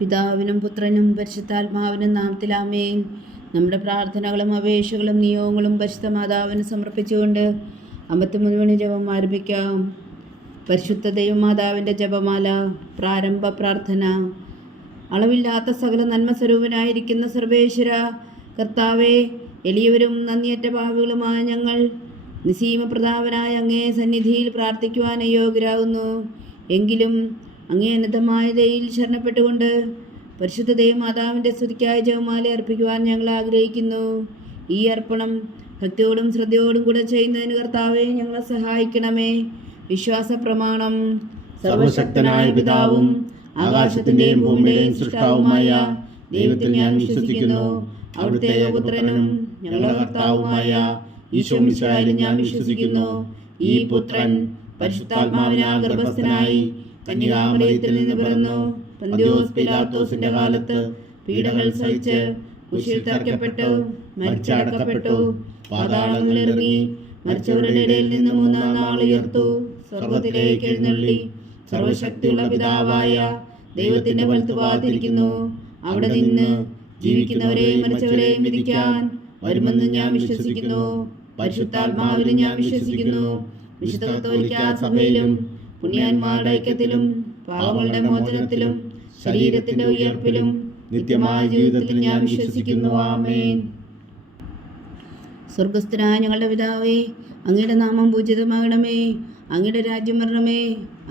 പിതാവിനും പുത്രനും പരിശുദ്ധാത്മാവിനും നാമത്തിൽ ആമേൻ. നമ്മുടെ പ്രാർത്ഥനകളും അപേക്ഷകളും നിയോഗങ്ങളും പരിശുദ്ധ മാതാവിന് സമർപ്പിച്ചുകൊണ്ട് 53 മണി ജപം ആരംഭിക്കാം. പരിശുദ്ധ ദൈവമാതാവിൻ്റെ ജപമാല. പ്രാരംഭ പ്രാർത്ഥന. അളവില്ലാത്ത സകല നന്മ സ്വരൂപനായിരിക്കുന്ന സർവേശ്വര കർത്താവേ, എളിയവരും നന്ദിയറ്റ പാപികളുമായ ഞങ്ങൾ നിസീമപ്രതാപനായ അങ്ങേ സന്നിധിയിൽ പ്രാർത്ഥിക്കുവാൻ അയോഗ്യരാകുന്നു. എങ്കിലും അങ്ങേ അനന്തമായ ദയയിൽ ശരണപ്പെട്ടുകൊണ്ട് പരിശുദ്ധ ദൈവമാതാവിൻ്റെ സ്തുതിക്കായി ജപമാല അർപ്പിക്കുവാൻ ഞങ്ങൾ ആഗ്രഹിക്കുന്നു. ഈ അർപ്പണം ഭക്തിയോടും ശ്രദ്ധയോടും കൂടെ ചെയ്യുന്നതിന് കർത്താവെ ഞങ്ങളെ സഹായിക്കണമേ. വിശ്വാസ പ്രമാണം. സർവശക്തനായ പിതാവും ആകാശത്തിന്റെയും ഭൂമിയുടെയും സൃഷ്ടാവുമായ ദൈവത്തിൽ ഞാൻ വിശ്വസിക്കുന്നു. അവിടുത്തെ ഏകപുത്രനും ഞങ്ങളുടെ കർത്താവുമായ ഈശോ മിശിഹായിൽ ഞാൻ വിശ്വസിക്കുന്നു. ഈ പുത്രൻ പരിശുദ്ധാത്മാവിനാൽ ഗർഭസ്ഥനായി കന്യകാമറിയത്തിൽ നിന്ന് പിറന്നു. പന്തിയോസ് പിലാത്തോസിന്റെ കാലത്ത് പീഡകൾ സഹിച്ച് കുരിശിൽ തറയ്ക്കപ്പെട്ടു, മരിച്ചടക്കപ്പെട്ടു, പാതാളങ്ങളിൽ ഇറങ്ങി, മരിച്ചവരുടെ ഇടയിൽ നിന്ന് മൂന്നാം നാൾ ഉയർത്തു, സ്വർഗ്ഗത്തിലേക്ക് എഴുന്നള്ളി, സർവശക്തിയുള്ള പിതാവായ ദൈവത്തിന്റെ വലത്തുഭാഗത്തിരിക്കുന്നു. അവിടെ നിന്ന് ജീവിക്കുന്നവരെയും മരിച്ചവരെയും വിധിക്കാൻ വരുമെന്ന് ഞാൻ വിശ്വസിക്കുന്നു. പരിശുദ്ധാത്മാവിലും ഞാൻ വിശ്വസിക്കുന്നു. വിശുദ്ധ കത്തോലിക്കാ സഭയിലും പുണ്യന്മാരുടെ ഐക്യത്തിലും പാപങ്ങളുടെ മോചനത്തിലും ശരീരത്തിന്റെ ഉയർപ്പിലും നിത്യമായ ജീവിതത്തിൽ ഞാൻ വിശ്വസിക്കുന്നു. ആമേൻ. സ്വർഗസ്ഥനായ ഞങ്ങളുടെ പിതാവേ, അങ്ങയുടെ നാമം പൂജിതമാകണമേ. അങ്ങയുടെ രാജ്യം വരണമേ.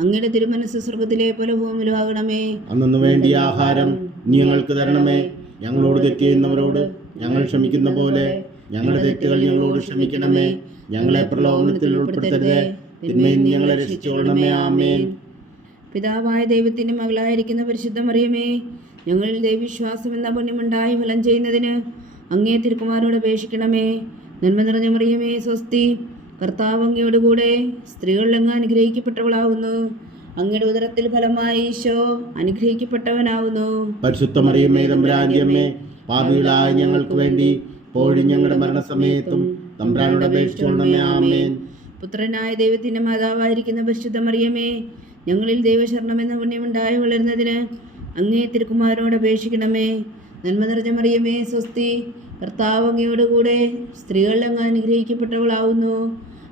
അങ്ങയുടെ തിരുമനസ് സ്വർഗത്തിലെ പോലെ ഭൂമിയിലും ആകണമേ. അന്നു വേണ്ടിയ ആഹാരം നീ ഞങ്ങൾക്ക് തരണമേ. ഞങ്ങളോട് തെറ്റ് ചെയ്യുന്നവരോട് ഞങ്ങൾ ക്ഷമിക്കുന്ന പോലെ ഞങ്ങളുടെ തെറ്റുകൾ ഞങ്ങളോട് ക്ഷമിക്കണമേ. ഞങ്ങളെ പ്രലോഭനത്തിൽ ഉൾപ്പെടുത്തരുതേ, തിന്മയിൽ ഞങ്ങളെ രക്ഷിച്ചുകൊള്ളണമേ. ആമേൻ. പിതാവായ ദൈവത്തിൻ്റെ മകളായിരിക്കുന്ന പരിശുദ്ധ മറിയമേ, ഞങ്ങളിൽ ദൈവവിശ്വാസം എന്ന പുണ്യമുണ്ടായി ഫലം ചെയ്യുന്നതിന് അങ്ങേ തിരുക്കുമാരോട് അപേക്ഷിക്കണമേ. നന്മ നിറഞ്ഞ മറിയമേ, സ്വസ്തി. കർത്താവ് അങ്ങയോടുകൂടെ സ്ത്രീകളിൽ അങ്ങ് അനുഗ്രഹിക്കപ്പെട്ടവളാവുന്നു. അങ്ങയുടെ ഉദരത്തിൽ ഫലമായി ഈശോ അനുഗ്രഹിക്കപ്പെട്ടവനാവുന്നു. പരിശുദ്ധ മറിയമേ, തമ്പുരാന്റെ അമ്മേ, പാപികളായ ഞങ്ങൾക്ക് വേണ്ടി ഇപ്പോഴും ഞങ്ങളുടെ മരണസമയത്തും തമ്പുരാനോട് അപേക്ഷിച്ചുകൊള്ളണമേ. ആമേൻ. പുത്രനായ ദൈവത്തിൻ്റെ മാതാവായിരിക്കുന്ന പരിശുദ്ധ മറിയമേ, ഞങ്ങളിൽ ദൈവശരണം എന്ന പുണ്യമുണ്ടായി വളരുന്നതിന് അങ്ങേ തിരുക്കുമാരനോട് അപേക്ഷിക്കണമേ. നന്മ നിറഞ്ഞ മറിയമേ, സ്വസ്തി. കർത്താവ് അങ്ങയോടുകൂടെ സ്ത്രീകളിൽ അങ്ങ് അനുഗ്രഹിക്കപ്പെട്ടവളാവുന്നു.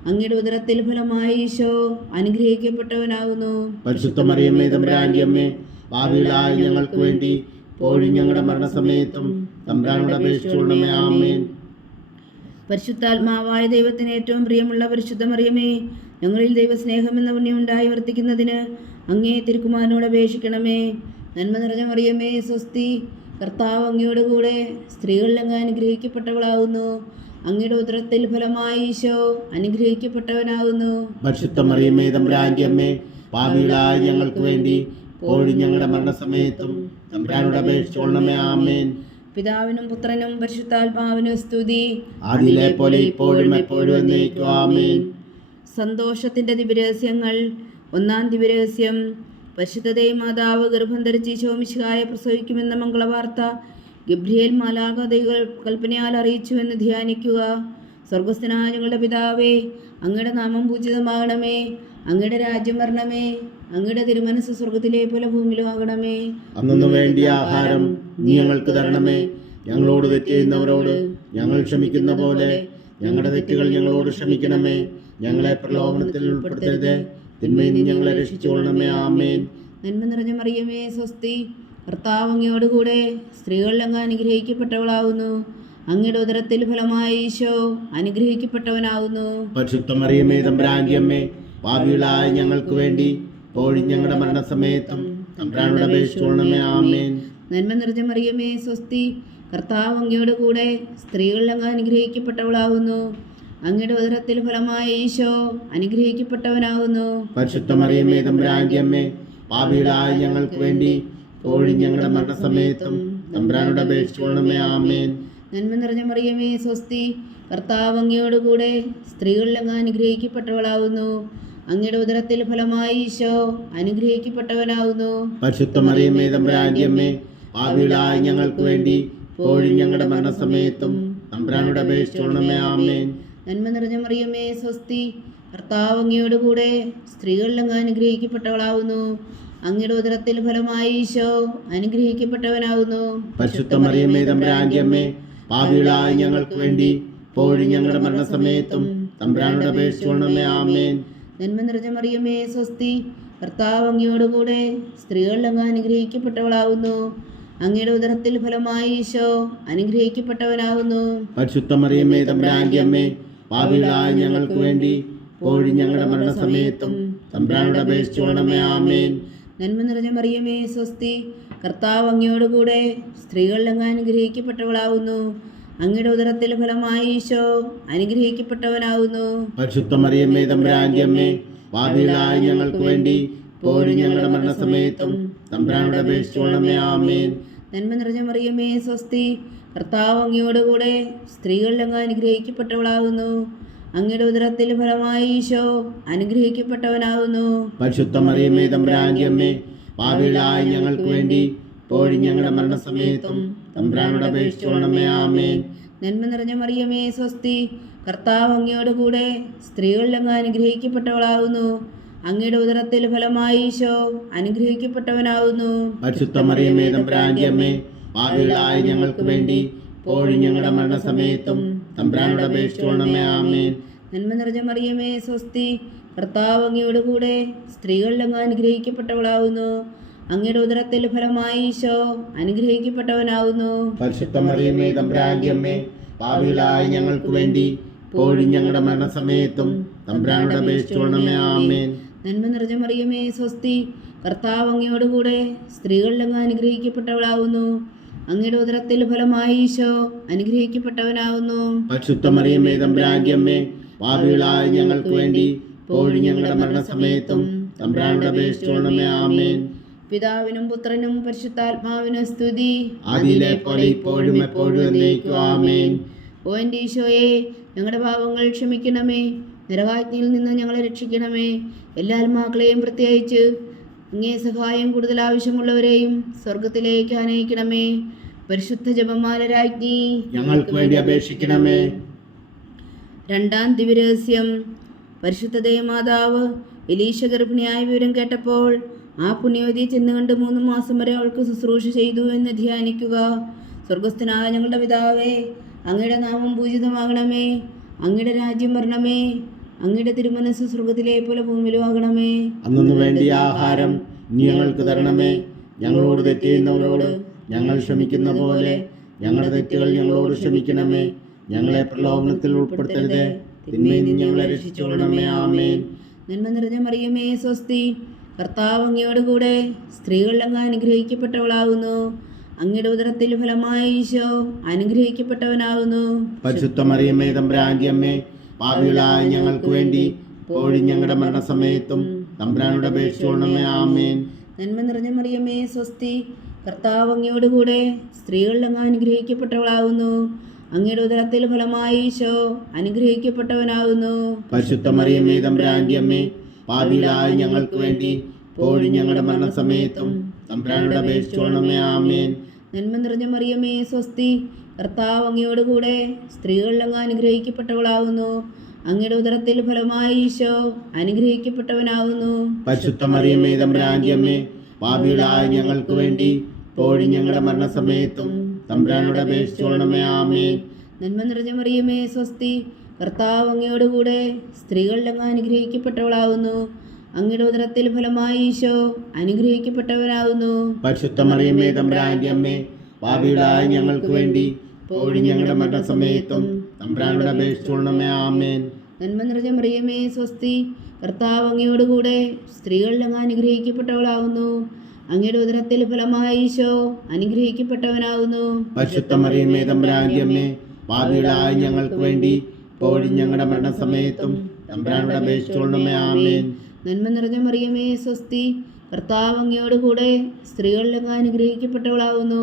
അങ്ങയുടെ ഉദരത്തിൽ ഫലമായി ഈശോ അനുഗ്രഹിക്കപ്പെട്ടവനാകുന്നു. പരിശുദ്ധ മറിയമേ, തമ്പുരാന്റെ അമ്മേ, പാപികളായ ഞങ്ങൾക്ക് വേണ്ടി ഇപ്പോഴും ഞങ്ങളുടെ മരണസമയത്തും തമ്പുരാനോട് അപേക്ഷിച്ചുകൊള്ളണമേ. ആമേൻ. പരിശുദ്ധാത്മാവായ ദൈവത്തിന് ഏറ്റവും പ്രിയമുള്ള പരിശുദ്ധ മറിയമേ, ഞങ്ങളിൽ ദൈവസ്നേഹം എന്ന പുണ്യമുണ്ടായി വർത്തിക്കുന്നതിന് അങ്ങേ തിരുക്കുമാരനോട് അപേക്ഷിക്കണമേ. നന്മ നിറഞ്ഞ മറിയമേ, സ്വസ്തി. കർത്താവ് അങ്ങയോടുകൂടെ സ്ത്രീകളിൽ അങ്ങ് അനുഗ്രഹിക്കപ്പെട്ടവളാവുന്നു. അങ്ങയുടെ ഉദരത്തിൽ ഫലമായി ഈശോ അനുഗ്രഹിക്കപ്പെട്ടവനാകുന്നു. പരിശുദ്ധ മറിയമേ, തമ്പുരാന്റെ അമ്മേ, പാപികളായ ഞങ്ങൾക്ക് വേണ്ടി ഇപ്പോഴും ഞങ്ങളുടെ മരണസമയത്തും തമ്പുരാനോട് അപേക്ഷിച്ചുകൊള്ളണമേ. ആമേൻ. പിതാവിനും പുത്രനും പരിശുദ്ധാത്മാവിനും സ്തുതി. ആദിയിലെ പോലെ ഇപ്പോഴും എപ്പോഴും എന്നേക്കും. ആമേൻ. സന്തോഷത്തിന്റെ ദിവ്യരഹസ്യങ്ങൾ. ഒന്നാം ദിവ്യരഹസ്യം. പരിശുദ്ധ ദൈവമാതാവ് ഗർഭം ധരിച്ച് ഈശോ മിശിഹായെ പ്രസവിക്കുമെന്ന മംഗളവാർത്ത ഗബ്രിയേൽ മാലാഖ കൽപ്പനയാൽ അറിയിച്ചുവെന്ന് ധ്യാനിക്കുക. സ്വർഗസ്ഥനായ ഞങ്ങളുടെ പിതാവേ, അങ്ങയുടെ നാമം പൂജിതമാകണമേ. അങ്ങയുടെ രാജ്യം വരണമേ. അങ്ങയുടെ തിരുമനസ് സ്വർഗത്തിലെ പോലെ ഭൂമിയിലും ആകണമേ. അന്നു വേണ്ടിയ ആഹാരം നീ ഞങ്ങൾക്ക് തരണമേ. ഞങ്ങളോട് തെറ്റ് ചെയ്യുന്നവരോട് ഞങ്ങൾ ക്ഷമിക്കുന്ന പോലെ ഞങ്ങളുടെ തെറ്റുകൾ ഞങ്ങളോട് ക്ഷമിക്കണമേ. ഞങ്ങളെ പ്രലോഭനത്തിൽ ഉൾപ്പെടുത്തരുതേ, തിന്മയിൽ നിന്ന് ഞങ്ങളെ രക്ഷിച്ചുകൊള്ളണമേ. ആമേൻ. നന്മ നിറഞ്ഞ മറിയമേ, സ്വസ്തി. കർത്താവ് അങ്ങയോടുകൂടെ സ്ത്രീകളിൽ അങ്ങ് അനുഗ്രഹിക്കപ്പെട്ടവളാവുന്നു. അങ്ങയുടെ ഉദരത്തിൽ ഫലമായി ഈശോ അനുഗ്രഹിക്കപ്പെട്ടവനാവുന്നു. പരിശുദ്ധ മറിയമേ, തമ്പുരാന്റെ അമ്മേ, പാപികളായ ഞങ്ങൾക്ക് വേണ്ടി ഇപ്പോഴും ഞങ്ങളുടെ മരണസമയത്തും തമ്പുരാനോട് അപേക്ഷിച്ചുകൊള്ളണമേ. ആമേൻ. നന്മ നിറഞ്ഞ മറിയമേ, സ്വസ്തി. കർത്താവ് അങ്ങയോടുകൂടെ സ്ത്രീകളിൽ അങ്ങ് അനുഗ്രഹിക്കപ്പെട്ടവളാവുന്നു. അങ്ങയുടെ ഉദരത്തിൽ ഫലമായി ഈശോ അനുഗ്രഹിക്കപ്പെട്ടവനാകുന്നു. പരിശുദ്ധ മറിയമേ, തമ്പുരാന്റെ അമ്മേ, പാപികളായ ഞങ്ങൾക്ക് വേണ്ടി ഇപ്പോഴും ഞങ്ങളുടെ മരണസമയത്തും തമ്പുരാനോട് അപേക്ഷിച്ചുകൊള്ളണമേ. ആമേൻ. നന്മ നിറഞ്ഞ മറിയമേ, സ്വസ്തി. കർത്താവ് അങ്ങയോടുകൂടെ സ്ത്രീകളിൽ അങ്ങ് അനുഗ്രഹിക്കപ്പെട്ടവളാവുന്നു. അങ്ങയുടെ ഉദരത്തിൽ ഫലമായി ഈശോ അനുഗ്രഹിക്കപ്പെട്ടവനാകുന്നു. പരിശുദ്ധ മറിയമേ, തമ്പുരാന്റെ അമ്മേ, പാപികളായ ഞങ്ങൾക്ക് വേണ്ടി ഇപ്പോഴും ഞങ്ങളുടെ മരണസമയത്തും തമ്പുരാനോട് അപേക്ഷിച്ചുകൊള്ളണമേ. ആമേൻ. നന്മ നിറഞ്ഞ മറിയമേ, സ്വസ്തി. കർത്താവ് അങ്ങയോടുകൂടെ സ്ത്രീകളിൽ അങ്ങ് അനുഗ്രഹിക്കപ്പെട്ടവളാവുന്നു. അങ്ങയുടെ ഉദരത്തിൽ ഫലമായി ഈശോ അനുഗ്രഹിക്കപ്പെട്ടവനാകുന്നു. പരിശുദ്ധ മറിയമേ തമ്പുരാന്റെ അമ്മേ, പാപികളായ ഞങ്ങൾക്ക് വേണ്ടി ഇപ്പോഴും ഞങ്ങളുടെ മരണസമയത്തും തമ്പുരാനോട് അപേക്ഷിച്ചുകൊള്ളണമേ. ആമേൻ. നന്മ നിറഞ്ഞ മറിയമേ സ്വസ്തി, കർത്താവ് അങ്ങയോടുകൂടെ സ്ത്രീകളിൽ അങ്ങ് അനുഗ്രഹിക്കപ്പെട്ടവളാകുന്നു. അങ്ങയുടെ ഉദരത്തിൽ ഫലമായി ഈശോ അനുഗ്രഹിക്കപ്പെട്ടവനാകുന്നു. പരിശുദ്ധ മറിയമേ തമ്പുരാന്റെ അമ്മേ, പാപികളായ ഞങ്ങൾക്ക് വേണ്ടി ഇപ്പോഴും ഞങ്ങളുടെ മരണസമയത്തും തമ്പുരാനോട് അപേക്ഷിച്ചുകൊള്ളണമേ. ആമേൻ. നന്മ നിറഞ്ഞ മറിയമേ സ്വസ്തി, കർത്താവ് അങ്ങയോടുകൂടെ സ്ത്രീകളിൽ അങ്ങ് അനുഗ്രഹിക്കപ്പെട്ടവളാകുന്നു. അങ്ങയുടെ ഉദരത്തിൽ ഫലമായി ഈശോ അനുഗ്രഹിക്കപ്പെട്ടവനാകുന്നു. പരിശുദ്ധ മറിയമേ തമ്പുരാന്റെ അമ്മേ, പാപികളായ ഞങ്ങൾക്ക് വേണ്ടി ഇപ്പോഴും ഞങ്ങളുടെ മരണസമയത്തും തമ്പുരാനോട് അപേക്ഷിച്ചുകൊള്ളണമേ. ആമേൻ. നന്മ നിറഞ്ഞ മറിയമേ സ്വസ്തി, കർത്താവ് അങ്ങയോടുകൂടെ സ്ത്രീകളിൽ അങ്ങ് അനുഗ്രഹിക്കപ്പെട്ടവളാകുന്നു. അങ്ങയുടെ ഉദരത്തിൽ ഫലമായി ഈശോ അനുഗ്രഹിക്കപ്പെട്ടവനാകുന്നു. പരിശുദ്ധ മറിയമേ തമ്പുരാന്റെ അമ്മേ, പാപികളായ ഞങ്ങൾക്ക് വേണ്ടി ഇപ്പോഴും ഞങ്ങളുടെ മരണസമയത്തും തമ്പുരാനോട് അപേക്ഷിച്ചുകൊള്ളണമേ. ആമേൻ. നന്മ നിറഞ്ഞ മറിയമേ സ്വസ്തി, കർത്താവ് അങ്ങയോടുകൂടെ സ്ത്രീകളിൽ അങ്ങ് അനുഗ്രഹിക്കപ്പെട്ടവളാകുന്നു. അങ്ങയുടെ ഉദരത്തിൽ ഫലമായി ഈശോ അനുഗ്രഹിക്കപ്പെട്ടവനാകുന്നു. പരിശുദ്ധ മറിയമേ തമ്പുരാന്റെ അമ്മേ, പാപികളായ ഞങ്ങൾക്ക് വേണ്ടി ഇപ്പോഴും ഞങ്ങളുടെ മരണസമയത്തും തമ്പുരാനോട് അപേക്ഷിച്ചുകൊള്ളണമേ. ആമേൻ. നന്മ നിറഞ്ഞ മറിയമേ സ്വസ്തി, കർത്താവ് അങ്ങയോടുകൂടെ സ്ത്രീകളിൽ അങ്ങ് അനുഗ്രഹിക്കപ്പെട്ടവളാകുന്നു. അങ്ങയുടെ ഉദരത്തിൽ ഫലമായി ഈശോ അനുഗ്രഹിക്കപ്പെട്ടവനാകുന്നു. പരിശുദ്ധ മറിയമേ തമ്പുരാന്റെ അമ്മേ, പാപികളായ ഞങ്ങൾക്ക് വേണ്ടി ഇപ്പോഴും ഞങ്ങളുടെ മരണസമയത്തും തമ്പുരാനോട് അപേക്ഷിച്ചുകൊള്ളണമേ. ആമേൻ. നന്മ നിറഞ്ഞ മറിയമേ സ്വസ്തി, കർത്താവ് അങ്ങയോടുകൂടെ സ്ത്രീകളിൽ അങ്ങ് അനുഗ്രഹിക്കപ്പെട്ടവളാകുന്നു. അങ്ങയുടെ ഉദരത്തിൽ ഫലമായി ഈശോ അനുഗ്രഹിക്കപ്പെട്ടവനാകുന്നു. പരിശുദ്ധ മറിയമേ തമ്പുരാന്റെ അമ്മേ, പാപികളായ ഞങ്ങൾക്ക് വേണ്ടി ഇപ്പോഴും ഞങ്ങളുടെ മരണസമയത്തും തമ്പുരാനോട് അപേക്ഷിച്ചുകൊള്ളണമേ. ആമേൻ. പിതാവിനും പുത്രനും പരിശുദ്ധാത്മാവിനും സ്തുതി, ആദിയിലെ പോലെ ഇപ്പോഴും എപ്പോഴും എന്നേക്കും. ആമേൻ. ഓ എൻ്റെ ഈശോയെ, ഞങ്ങളുടെ പാപങ്ങൾ ക്ഷമിക്കണമേ, നരകാജ്ഞയിൽ നിന്ന് ഞങ്ങളെ രക്ഷിക്കണമേ. എല്ലാ ആത്മാക്കളെയും പ്രത്യേകിച്ച് അങ്ങേ സഹായം കൂടുതൽ ആവശ്യമുള്ളവരെയും സ്വർഗത്തിലേക്ക് ആനയിക്കണമേ. പരിശുദ്ധ ജപമാല രാജ്ഞി, ഞങ്ങൾക്ക് വേണ്ടി അപേക്ഷിക്കണമേ. രണ്ടാം ദിവ്യരഹസ്യം. പരിശുദ്ധ ദേവമാതാവ് എലീശ ഗർഭിണിയായ വിവരം കേട്ടപ്പോൾ ആ പുണ്യവതിയെ ചെന്നുകണ്ട് 3 മാസം വരെ അവൾക്ക് ശുശ്രൂഷ ചെയ്തു എന്ന് ധ്യാനിക്കുക. സ്വർഗസ്ഥനായ ഞങ്ങളുടെ പിതാവേ, അങ്ങയുടെ നാമം പൂജിതമാകണമേ. അങ്ങയുടെ രാജ്യം വരണമേ. അങ്ങയുടെ തിരുമനസ് സ്വർഗത്തിലെ പോലെ ഭൂമിയിലും ആകണമേ. അന്നു വേണ്ടിയ ആഹാരം നീ ഞങ്ങൾക്ക് തരണമേ. ഞങ്ങളോട് തെറ്റ് ചെയ്യുന്നവരോട് ഞങ്ങൾ ക്ഷമിക്കുന്ന പോലെ ഞങ്ങളുടെ തെറ്റുകൾ ഞങ്ങളോട് ക്ഷമിക്കണമേ. ഞങ്ങളെ പ്രലോഭനത്തിൽ ഉൾപ്പെടുത്തരുതേ, തിന്മയിൽ നിന്ന് ഞങ്ങളെ രക്ഷിച്ചുകൊള്ളണമേ. ആമേൻ. നന്മ നിറഞ്ഞ മറിയമേ സ്വസ്തി, കർത്താവ് അങ്ങയോടുകൂടെ സ്ത്രീകളിൽ അങ്ങ് അനുഗ്രഹിക്കപ്പെട്ടവളാകുന്നു. അങ്ങയുടെ ഉദരത്തിൽ ഫലമായി ഈശോ അനുഗ്രഹിക്കപ്പെട്ടവനാകുന്നു. പരിശുദ്ധ മറിയമേ തമ്പുരാന്റെ അമ്മേ, പാപികളായ ഞങ്ങൾക്ക് വേണ്ടി ഇപ്പോഴും ഞങ്ങളുടെ മരണസമയത്തും തമ്പുരാനോട് അപേക്ഷിച്ചുകൊള്ളണമേ. ആമേൻ. നന്മ നിറഞ്ഞ മറിയമേ സ്വസ്തി, കർത്താവ് അങ്ങയോടുകൂടെ സ്ത്രീകളിൽ അങ്ങ് അനുഗ്രഹിക്കപ്പെട്ടവളാകുന്നു. അങ്ങയുടെ ഉദരത്തിൽ ഫലമായി ഈശോ അനുഗ്രഹിക്കപ്പെട്ടവനാകുന്നു. പരിശുദ്ധ മറിയമേ തമ്പുരാന്റെ അമ്മേ, പാപികളായ ഞങ്ങൾക്ക് വേണ്ടി ഇപ്പോഴും ഞങ്ങളുടെ മരണസമയത്തും തമ്പുരാനോട് അപേക്ഷിച്ചുകൊള്ളണമേ. ആമേൻ. നന്മ നിറഞ്ഞ മറിയമേ സ്വസ്തി, കർത്താവ് അങ്ങയോടുകൂടെ സ്ത്രീകളിൽ അങ്ങ് അനുഗ്രഹിക്കപ്പെട്ടവളാകുന്നു. അങ്ങയുടെ ഉദരത്തിൽ ഫലമായി ഈശോ അനുഗ്രഹിക്കപ്പെട്ടവനാകുന്നു. പരിശുദ്ധ മറിയമേ തമ്പുരാന്റെ അമ്മേ, പാപികളായ ഞങ്ങൾക്ക് വേണ്ടി ഇപ്പോഴും ഞങ്ങളുടെ മരണസമയത്തും തമ്പുരാനോട് അപേക്ഷിച്ചുകൊള്ളണമേ. ആമേൻ. നന്മ നിറഞ്ഞ മറിയമേ സ്വസ്തി, കർത്താവ് അങ്ങയോടുകൂടെ സ്ത്രീകളിൽ അങ്ങ് അനുഗ്രഹിക്കപ്പെട്ടവളാകുന്നു. അങ്ങയുടെ ഉദരത്തിൽ ഫലമായി ഈശോ അനുഗ്രഹിക്കപ്പെട്ടവനാകുന്നു. പരിശുദ്ധ മറിയമേ തമ്പുരാന്റെ അമ്മേ, പാപികളായ ഞങ്ങൾക്ക് വേണ്ടി ഇപ്പോഴും ഞങ്ങളുടെ മരണസമയത്തും തമ്പുരാനോട് അപേക്ഷിച്ചുകൊള്ളണമേ. ആമേൻ. നന്മ നിറഞ്ഞ മറിയമേ സ്വസ്തി, കർത്താവ് അങ്ങയോടുകൂടെ സ്ത്രീകളിൽ അങ്ങ് അനുഗ്രഹിക്കപ്പെട്ടവളാകുന്നു. അങ്ങയുടെ ഉദരത്തിൽ ഫലമായി ഈശോ അനുഗ്രഹിക്കപ്പെട്ടവനാകുന്നു. പരിശുദ്ധ മറിയമേ തമ്പുരാന്റെ അമ്മേ, പാപികളായ ഞങ്ങൾക്ക് വേണ്ടി ഇപ്പോഴും ഞങ്ങളുടെ മരണസമയത്തും തമ്പുരാനോട് അപേക്ഷിച്ചുകൊള്ളണമേ. ആമേൻ. നന്മ നിറഞ്ഞ മറിയമേ സ്വസ്തി, കർത്താവ് അങ്ങയോടുകൂടെ സ്ത്രീകളിൽ അങ്ങ് അനുഗ്രഹിക്കപ്പെട്ടവളാകുന്നു.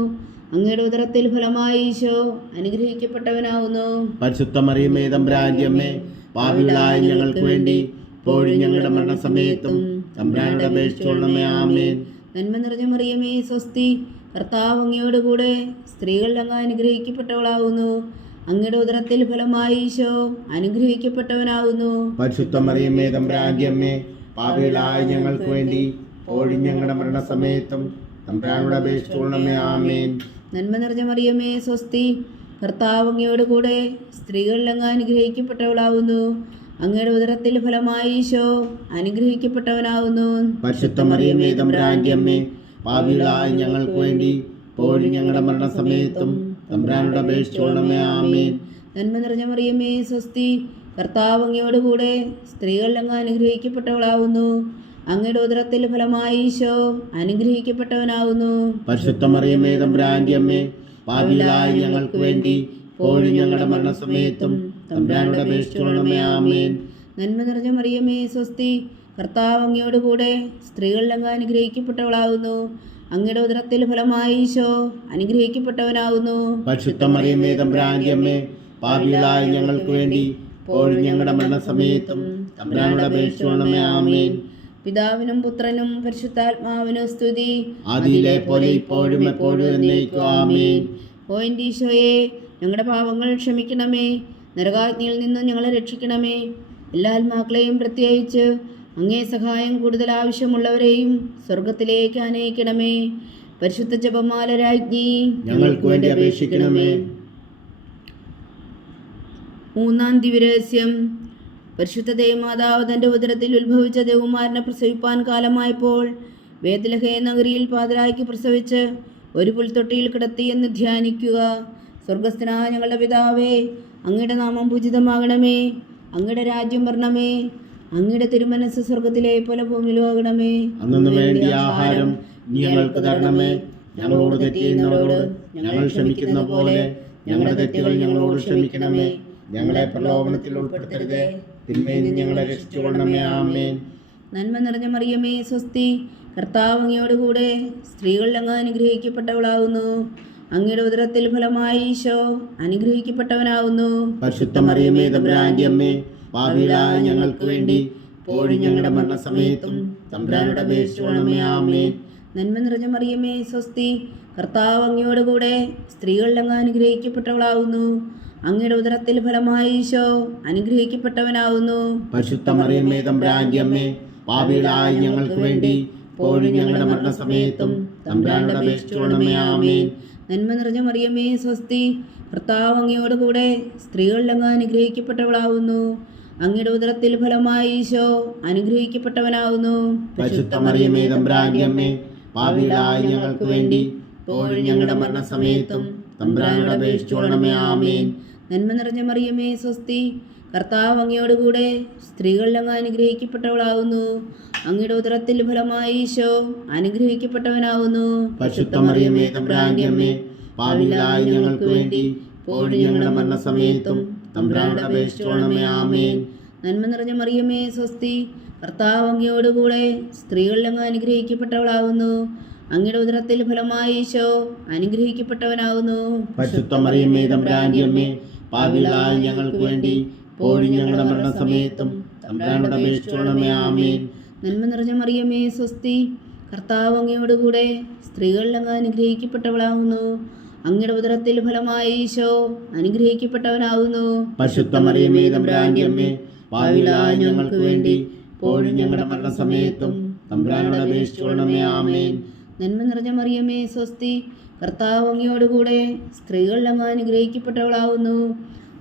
അങ്ങയുടെ ഉദരത്തിൽ ഫലമായി ഈശോ അനുഗ്രഹിക്കപ്പെട്ടവനാകുന്നു. പരിശുദ്ധ മറിയമേ തമ്പുരാന്റെ അമ്മേ, പാപികളായ ഞങ്ങൾക്ക് വേണ്ടി ഇപ്പോഴും ഞങ്ങളുടെ മരണസമയത്തും തമ്പുരാനോട് അപേക്ഷിച്ചുകൊള്ളണമേ. ആമേൻ. നന്മ നിറഞ്ഞ മറിയമേ സ്വസ്തി, കർത്താവ് അങ്ങയോടുകൂടെ സ്ത്രീകളിൽ അങ്ങ് അനുഗ്രഹിക്കപ്പെട്ടവളാകുന്നു. അങ്ങയുടെ ഉദരത്തിൽ ഫലമായി ഈശോ അനുഗ്രഹിക്കപ്പെട്ടവനാകുന്നു. പരിശുദ്ധ മറിയമേ തമ്പുരാന്റെ അമ്മേ, പാപികളായ ഞങ്ങൾക്ക് വേണ്ടി ഇപ്പോഴും ഞങ്ങളുടെ മരണസമയത്തും തമ്പുരാനോട് അപേക്ഷിച്ചുകൊള്ളണമേ. ആമേൻ. നന്മ നിറഞ്ഞ മറിയമേ സ്വസ്തി, കർത്താവ് അങ്ങയോട് കൂടെ സ്ത്രീകളിൽ അങ്ങ് അനുഗ്രഹിക്കപ്പെട്ടവളാവുന്നു. അങ്ങയുടെ ഉദരത്തിൽ ഫലമായി ഈശോ അനുഗ്രഹിക്കപ്പെട്ടവനാവുന്നു. പരിശുദ്ധ മറിയമേ തമ്പുരാന്റെ അമ്മേ, പാപികളായ ഞങ്ങൾക്ക് വേണ്ടി ഇപ്പോഴും ഞങ്ങളുടെ മരണസമയത്തും തമ്പുരാനോട് അപേക്ഷിച്ചുകൊള്ളണമേ. ആമേൻ. നന്മ നിറഞ്ഞ മറിയമേ സ്വസ്തി, കർത്താവ് അങ്ങയോട് കൂടെ സ്ത്രീകളിൽ അങ്ങ് അനുഗ്രഹിക്കപ്പെട്ടവളാവുന്നു. അങ്ങയുടെ ഉദരത്തിൽ ഫലമായി ഈശോ അനുഗ്രഹിക്കപ്പെട്ടവനാവുന്നു. പരിശുദ്ധ മറിയമേ തമ്പുരാന്റെ അമ്മേ, പാപികളായ ഞങ്ങൾക്ക് വേണ്ടി ഇപ്പോഴും ഞങ്ങളുടെ മരണസമയത്തും തമ്പുരാനോട് അപേക്ഷിച്ചുകൊള്ളണമേ. ആമേൻ. നന്മ നിറഞ്ഞ മറിയമേ സ്വസ്തി, കർത്താവ് അങ്ങയോട് കൂടെ സ്ത്രീകളിൽ അങ്ങ് അനുഗ്രഹിക്കപ്പെട്ടവളാവുന്നു. അങ്ങയുടെ ഉദരത്തിൽ ഫലമായി ഈശോ അനുഗ്രഹിക്കപ്പെട്ടവനാവുന്നു. പരിശുദ്ധ മറിയമേ തമ്പുരാന്റെ അമ്മേ, പാപികളായ ഞങ്ങൾക്ക് വേണ്ടി ഇപ്പോഴും ഞങ്ങളുടെ മരണസമയത്തും തമ്പുരാനോട് അപേക്ഷിച്ചുകൊള്ളണമേ. ആമേൻ. പിതാവിനും പുത്രനും പരിശുദ്ധാത്മാവിനും സ്തുതി, ആദിയിലെ പോലെ ഇപ്പോഴും എപ്പോഴും എന്നേക്കും. ആമേൻ. ഓ എൻ്റെ ഈശോയെ, ഞങ്ങളുടെ പാപങ്ങൾ ക്ഷമിക്കണമേ, നരകാഗ്നിയിൽ നിന്നും ഞങ്ങളെ രക്ഷിക്കണമേ. എല്ലാ ആത്മാക്കളെയും പ്രത്യേകിച്ച് അങ്ങേ സഹായം കൂടുതൽ ആവശ്യമുള്ളവരെയും സ്വർഗത്തിലേക്ക് ആനയിക്കണമേ. പരിശുദ്ധ ജപമാല രാജ്ഞി, ഞങ്ങൾക്ക് വേണ്ടി അപേക്ഷിക്കണമേ. മൂന്നാം ദിവ്യരഹസ്യം. പരിശുദ്ധ ദൈവമാതാവ് തൻ്റെ ഉദരത്തിൽ ഉത്ഭവിച്ച ദേവകുമാരനെ പ്രസവിപ്പാൻ കാലമായപ്പോൾ ബേത്ലഹേ നഗരിയിൽ പാതിരായ്ക്ക് പ്രസവിച്ച് ഒരു പുൽത്തൊട്ടിയിൽ കിടത്തിയെന്ന് ധ്യാനിക്കുക. സ്വർഗസ്ഥനായ ഞങ്ങളുടെ പിതാവേ, അങ്ങയുടെ നാമം പൂജിതമാകണമേ. അങ്ങയുടെ രാജ്യം വരണമേ. അങ്ങയുടെ തിരുമനസ് സ്വർഗത്തിലെ പോലെ ഭൂമിയിലും ആകണമേ. അന്നു വേണ്ടിയ ആഹാരം ഞങ്ങൾക്ക് തരണമേ. ഞങ്ങളോട് തെറ്റ് ചെയ്യുന്നവരോട് ഞങ്ങൾ ക്ഷമിക്കുന്ന പോലെ ഞങ്ങളുടെ തെറ്റുകൾ ഞങ്ങളോട് ക്ഷമിക്കണമേ. ഞങ്ങളെ പ്രലോഭനത്തിൽ ഉൾപ്പെടുത്തരുതേ, തിന്മയിൽ നിന്ന് ഞങ്ങളെ രക്ഷിച്ചുകൊള്ളണമേ. ആമേൻ. നന്മ നിറഞ്ഞ മറിയമേ സ്വസ്തി, കർത്താവ് അങ്ങയോട് കൂടെ സ്ത്രീകളിൽ അങ്ങ് അനുഗ്രഹിക്കപ്പെട്ടവളാവുന്നു. അങ്ങയുടെ ഉദരത്തിൽ ഫലമായി ഈശോ അനുഗ്രഹിക്കപ്പെട്ടവനാവുന്നു. പരിശുദ്ധ മറിയമേ തമ്പുരാന്റെ അമ്മേ, പാപികളായ ഞങ്ങൾക്ക് വേണ്ടി ഇപ്പോഴും ഞങ്ങളുടെ മരണസമയത്തും തമ്പുരാനോട് അപേക്ഷിച്ചുകൊള്ളണമേ. ആമേൻ. നന്മ നിറഞ്ഞ മറിയമേ സ്വസ്തി, കർത്താവ് അങ്ങയോട് കൂടെ സ്ത്രീകളിൽ അങ്ങ് അനുഗ്രഹിക്കപ്പെട്ടവളാവുന്നു. അങ്ങയുടെ ഉദരത്തിൽ ഫലമായി ഈശോ അനുഗ്രഹിക്കപ്പെട്ടവനാവുന്നു. പരിശുദ്ധ മറിയമേ തമ്പുരാന്റെ അമ്മേ, പാപികളായ ഞങ്ങൾക്ക് വേണ്ടി ഇപ്പോഴും ഞങ്ങളുടെ മരണസമയത്തും തമ്പുരാനോട് അപേക്ഷിച്ചുകൊള്ളണമേ. ആമേൻ. നന്മ നിറഞ്ഞ മറിയമേ സ്വസ്തി, കർത്താവ് അങ്ങയോട് കൂടെ സ്ത്രീകളിൽ അങ്ങ് അനുഗ്രഹിക്കപ്പെട്ടവളാവുന്നു. അങ്ങയുടെ ഉദരത്തിൽ ഫലമായി ഈശോ അനുഗ്രഹിക്കപ്പെട്ടവനാവുന്നു. പരിശുദ്ധ മറിയമേ തമ്പുരാന്റെ അമ്മേ, പാപികളായ ഞങ്ങൾക്ക് വേണ്ടി ഇപ്പോഴും ഞങ്ങളുടെ മരണസമയത്തും തമ്പുരാനോട് അപേക്ഷിച്ചുകൊള്ളണമേ. ആമേൻ. നന്മ നിറഞ്ഞ മറിയമേ സ്വസ്തി, കർത്താവ് അങ്ങയോട് കൂടെ സ്ത്രീകളിൽ അങ്ങ് അനുഗ്രഹിക്കപ്പെട്ടവളാവുന്നു. അങ്ങയുടെ ഉദരത്തിൽ ഫലമായി ഈശോ അനുഗ്രഹിക്കപ്പെട്ടവനാവുന്നു. പരിശുദ്ധ മറിയമേ തമ്പുരാന്റെ അമ്മേ, പാപികളായ ഞങ്ങൾക്ക് വേണ്ടി ഇപ്പോഴും ഞങ്ങളുടെ മരണസമയത്തും തമ്പുരാനോട് അപേക്ഷിച്ചുകൊള്ളണമേ. ആമേൻ. നന്മ നിറഞ്ഞ മറിയമേ സ്വസ്തി, കർത്താവ് അങ്ങയോട് കൂടെ സ്ത്രീകളിൽ അങ്ങ് അനുഗ്രഹിക്കപ്പെട്ടവളാവുന്നു. അങ്ങയുടെ ഉദരത്തിൽ ഫലമായി ഈശോ അനുഗ്രഹിക്കപ്പെട്ടവനാവുന്നു. പരിശുദ്ധ മറിയമേ തമ്പുരാന്റെ അമ്മേ, പാപികളായ ഞങ്ങൾക്ക് വേണ്ടി ഇപ്പോഴും ഞങ്ങളുടെ മരണസമയത്തും തമ്പുരാനോട് അപേക്ഷിച്ചുകൊള്ളണമേ. ആമേൻ. നന്മ നിറഞ്ഞ മറിയമേ സ്വസ്തി, കർത്താവ് അങ്ങയോട് കൂടെ സ്ത്രീകളിൽ അങ്ങ് അനുഗ്രഹിക്കപ്പെട്ടവളാവുന്നു. അങ്ങയുടെ ഉദരത്തിൽ ഫലമായി ഈശോ അനുഗ്രഹിക്കപ്പെട്ടവനാവുന്നു. പരിശുദ്ധ മറിയമേ തമ്പുരാന്റെ അമ്മേ, പാപികളായ ഞങ്ങൾക്ക് വേണ്ടി ഇപ്പോഴും ഞങ്ങളുടെ മരണസമയത്തും തമ്പുരാനോട് അപേക്ഷിച്ചുകൊള്ളണമേ. ആമേൻ. നന്മ നിറഞ്ഞ മറിയമേ സ്വസ്തി, കർത്താവ് അങ്ങയോട് കൂടെ സ്ത്രീകളിൽ അങ്ങ് അനുഗ്രഹിക്കപ്പെട്ടവളാവുന്നു.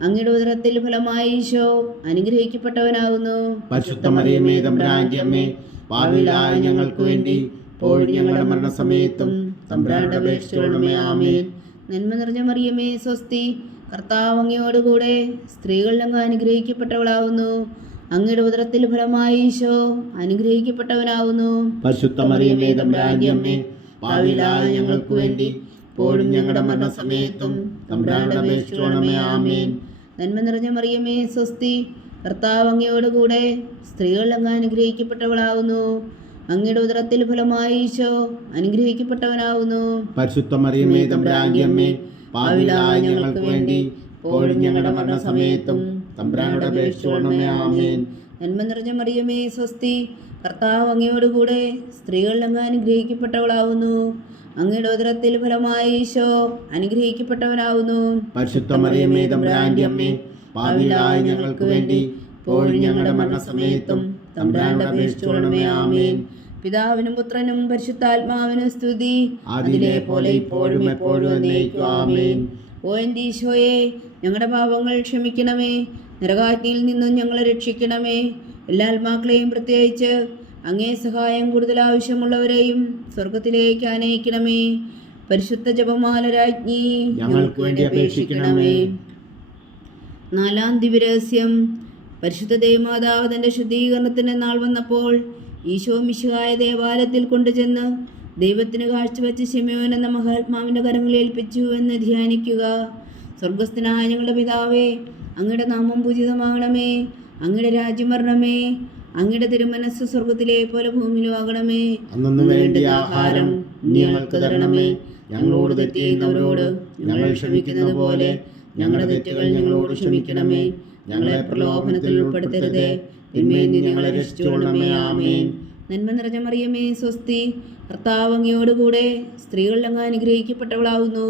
അങ്ങയുടെ ഉദരത്തിൽ ഫലമായി ഈശോ അനുഗ്രഹിക്കപ്പെട്ടവനാവുന്നു. പരിശുദ്ധ മറിയമേ തമ്പുരാന്റെ അമ്മേ, പാപികളായ ഞങ്ങൾക്ക് വേണ്ടി ഇപ്പോഴും ഞങ്ങളുടെ മരണസമയത്തും തമ്പുരാനോട് അപേക്ഷിച്ചുകൊള്ളണമേ. ആമേൻ. നന്മ നിറഞ്ഞ മറിയമേ സ്വസ്തി, കർത്താവ് അങ്ങയോട് കൂടെ സ്ത്രീകളിൽ അങ്ങ് അനുഗ്രഹിക്കപ്പെട്ടവളാവുന്നു. അങ്ങയുടെ ഉദരത്തിൽ ഫലമായി ഈശോ അനുഗ്രഹിക്കപ്പെട്ടവനാവുന്നു. പരിശുദ്ധ മറിയമേ തമ്പുരാന്റെ അമ്മേ, പാപികളായ ഞങ്ങൾക്ക് വേണ്ടി ഇപ്പോഴും ഞങ്ങളുടെ മരണസമയത്തും തമ്പുരാനോട് അപേക്ഷിച്ചുകൊള്ളണമേ. ആമേൻ. നന്മ നിറഞ്ഞ മറിയമേ സ്വസ്തി, കർത്താവ് അങ്ങയോട് കൂടെ സ്ത്രീകളിൽ അങ്ങ് അനുഗ്രഹിക്കപ്പെട്ടവളാവുന്നു. അങ്ങയുടെ ഉദരത്തിൽ ഫലമായി ഈശോ അനുഗ്രഹിക്കപ്പെട്ടവനാവുന്നു. പരിശുദ്ധ മറിയമേ തമ്പുരാന്റെ അമ്മേ, പാപികളായ ഞങ്ങൾക്ക് വേണ്ടി ഇപ്പോഴും ഞങ്ങളുടെ മരണസമയത്തും തമ്പുരാനോട് അപേക്ഷിച്ചുകൊള്ളണമേ. ആമേൻ. നന്മ നിറഞ്ഞ മറിയമേ സ്വസ്തി, കർത്താവ് അങ്ങയോട് കൂടെ സ്ത്രീകളിൽ അങ്ങ് അനുഗ്രഹിക്കപ്പെട്ടവളാവുന്നു. അങ്ങയുടെ ഉദരത്തിൽ ഫലമായി ഈശോ അനുഗ്രഹിക്കപ്പെട്ടവനാവുന്നു. പരിശുദ്ധ മറിയമേ തമ്പുരാന്റെ അമ്മേ, പാപികളായ ഞങ്ങൾക്ക് വേണ്ടി ഇപ്പോഴും ഞങ്ങളുടെ മരണസമയത്തും തമ്പുരാനോട് അപേക്ഷിച്ചുകൊള്ളണമേ. ആമേൻ. പിതാവിനും പുത്രനും പരിശുദ്ധാത്മാവിനും സ്തുതി. അതിലെ പോലെ ഇപ്പോഴും എപ്പോഴും എന്നേക്കും ആമേൻ. ഓ എൻ്റെ ഈശോയെ, ഞങ്ങളുടെ പാപങ്ങൾ ക്ഷമിക്കണമേ. നരകാഗ്നിയിൽ നിന്നും ഞങ്ങളെ രക്ഷിക്കണമേ. എല്ലാ ആത്മാക്കളെയും പ്രത്യേകിച്ച് അങ്ങേ സഹായം കൂടുതൽ ആവശ്യമുള്ളവരെയും സ്വർഗത്തിലേക്ക് ആനയിക്കണമേ. പരിശുദ്ധ ജപമാല രാജ്ഞി, ഞങ്ങൾക്ക് വേണ്ടി അപേക്ഷിക്കണമേ. 4-ാം ദിവ്യരഹസ്യം. പരിശുദ്ധ ദൈവമാതാവ് തൻ്റെ ശുദ്ധീകരണത്തിൻ്റെ നാൾ വന്നപ്പോൾ ഈശോ മിശിഹായ ദേവാലയത്തിൽ കൊണ്ടുചെന്ന് ദൈവത്തിന് കാഴ്ചവെച്ച് ശിമയോൻ എന്ന മഹാത്മാവിൻ്റെ കരങ്ങളിൽ ഏൽപ്പിച്ചു എന്ന് ധ്യാനിക്കുക. സ്വർഗസ്ഥനായ ഞങ്ങളുടെ പിതാവേ, അങ്ങയുടെ നാമം പൂജിതമാകണമേ. അങ്ങയുടെ രാജ്യം വരണമേ. അങ്ങയുടെ തിരുമനസ്സ് സ്വർഗത്തിലെ പോലെ ഭൂമിയിലും ആകണമേ. അന്നു വേണ്ടിയ ആഹാരം ഞങ്ങൾക്ക് തരണമേ. ഞങ്ങളോട് തെറ്റ് ചെയ്യുന്നവരോട് ഞങ്ങൾ ക്ഷമിക്കുന്നത് പോലെ ഞങ്ങളുടെ തെറ്റുകൾ ഞങ്ങളോട് ക്ഷമിക്കണമേ. ഞങ്ങളെ പ്രലോഭനത്തിൽ ഉൾപ്പെടുത്തരുതേ, തിന്മയിൽ നിന്ന് ഞങ്ങളെ രക്ഷിച്ചുകൊള്ളണമേ. ആമേൻ. നന്മ നിറഞ്ഞ മറിയമേ, സ്വസ്തി. കർത്താവ് അങ്ങയോടുകൂടെ സ്ത്രീകളിൽ അങ്ങ് അനുഗ്രഹിക്കപ്പെട്ടവളാവുന്നു.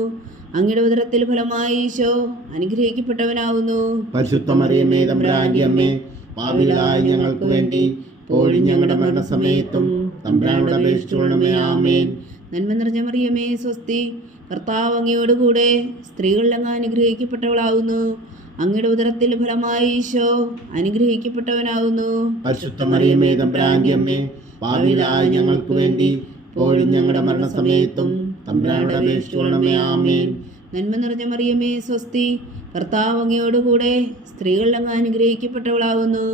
അങ്ങയുടെ ഉദരത്തിൽ ഫലമായി ഈശോ അനുഗ്രഹിക്കപ്പെട്ടവനാവുന്നു. പരിശുദ്ധ മറിയമേ, തമ്പുരാന്റെ അമ്മേ, പാപികളായ ഞങ്ങൾക്ക് വേണ്ടി ഇപ്പോഴും ഞങ്ങളുടെ മരണസമയത്തും തമ്പുരാനോട് അപേക്ഷിച്ചുകൊള്ളണമേ. ആമേൻ. നന്മ നിറഞ്ഞ മറിയമേ, സ്വസ്തി. കർത്താവ് അങ്ങയോടുകൂടെ സ്ത്രീകളിൽ അങ്ങ് അനുഗ്രഹിക്കപ്പെട്ടവളാവുന്നു. അങ്ങയുടെ ഉദരത്തിൽ ഫലമായി ഈശോ അനുഗ്രഹിക്കപ്പെട്ടവനാവുന്നു. പരിശുദ്ധ മറിയമേ, തമ്പുരാന്റെ അമ്മേ, പാപികളായ ഞങ്ങൾക്ക് വേണ്ടി ഇപ്പോഴും ഞങ്ങളുടെ മരണസമയത്തും തമ്പുരാനോട് അപേക്ഷിച്ചുകൊള്ളണമേ. ആമേൻ. നന്മ നിറഞ്ഞ മറിയമേ, സ്വസ്തി. കർത്താവ് അങ്ങയോടുകൂടെ സ്ത്രീകളിൽ അങ്ങ് അനുഗ്രഹിക്കപ്പെട്ടവളാവുന്നു.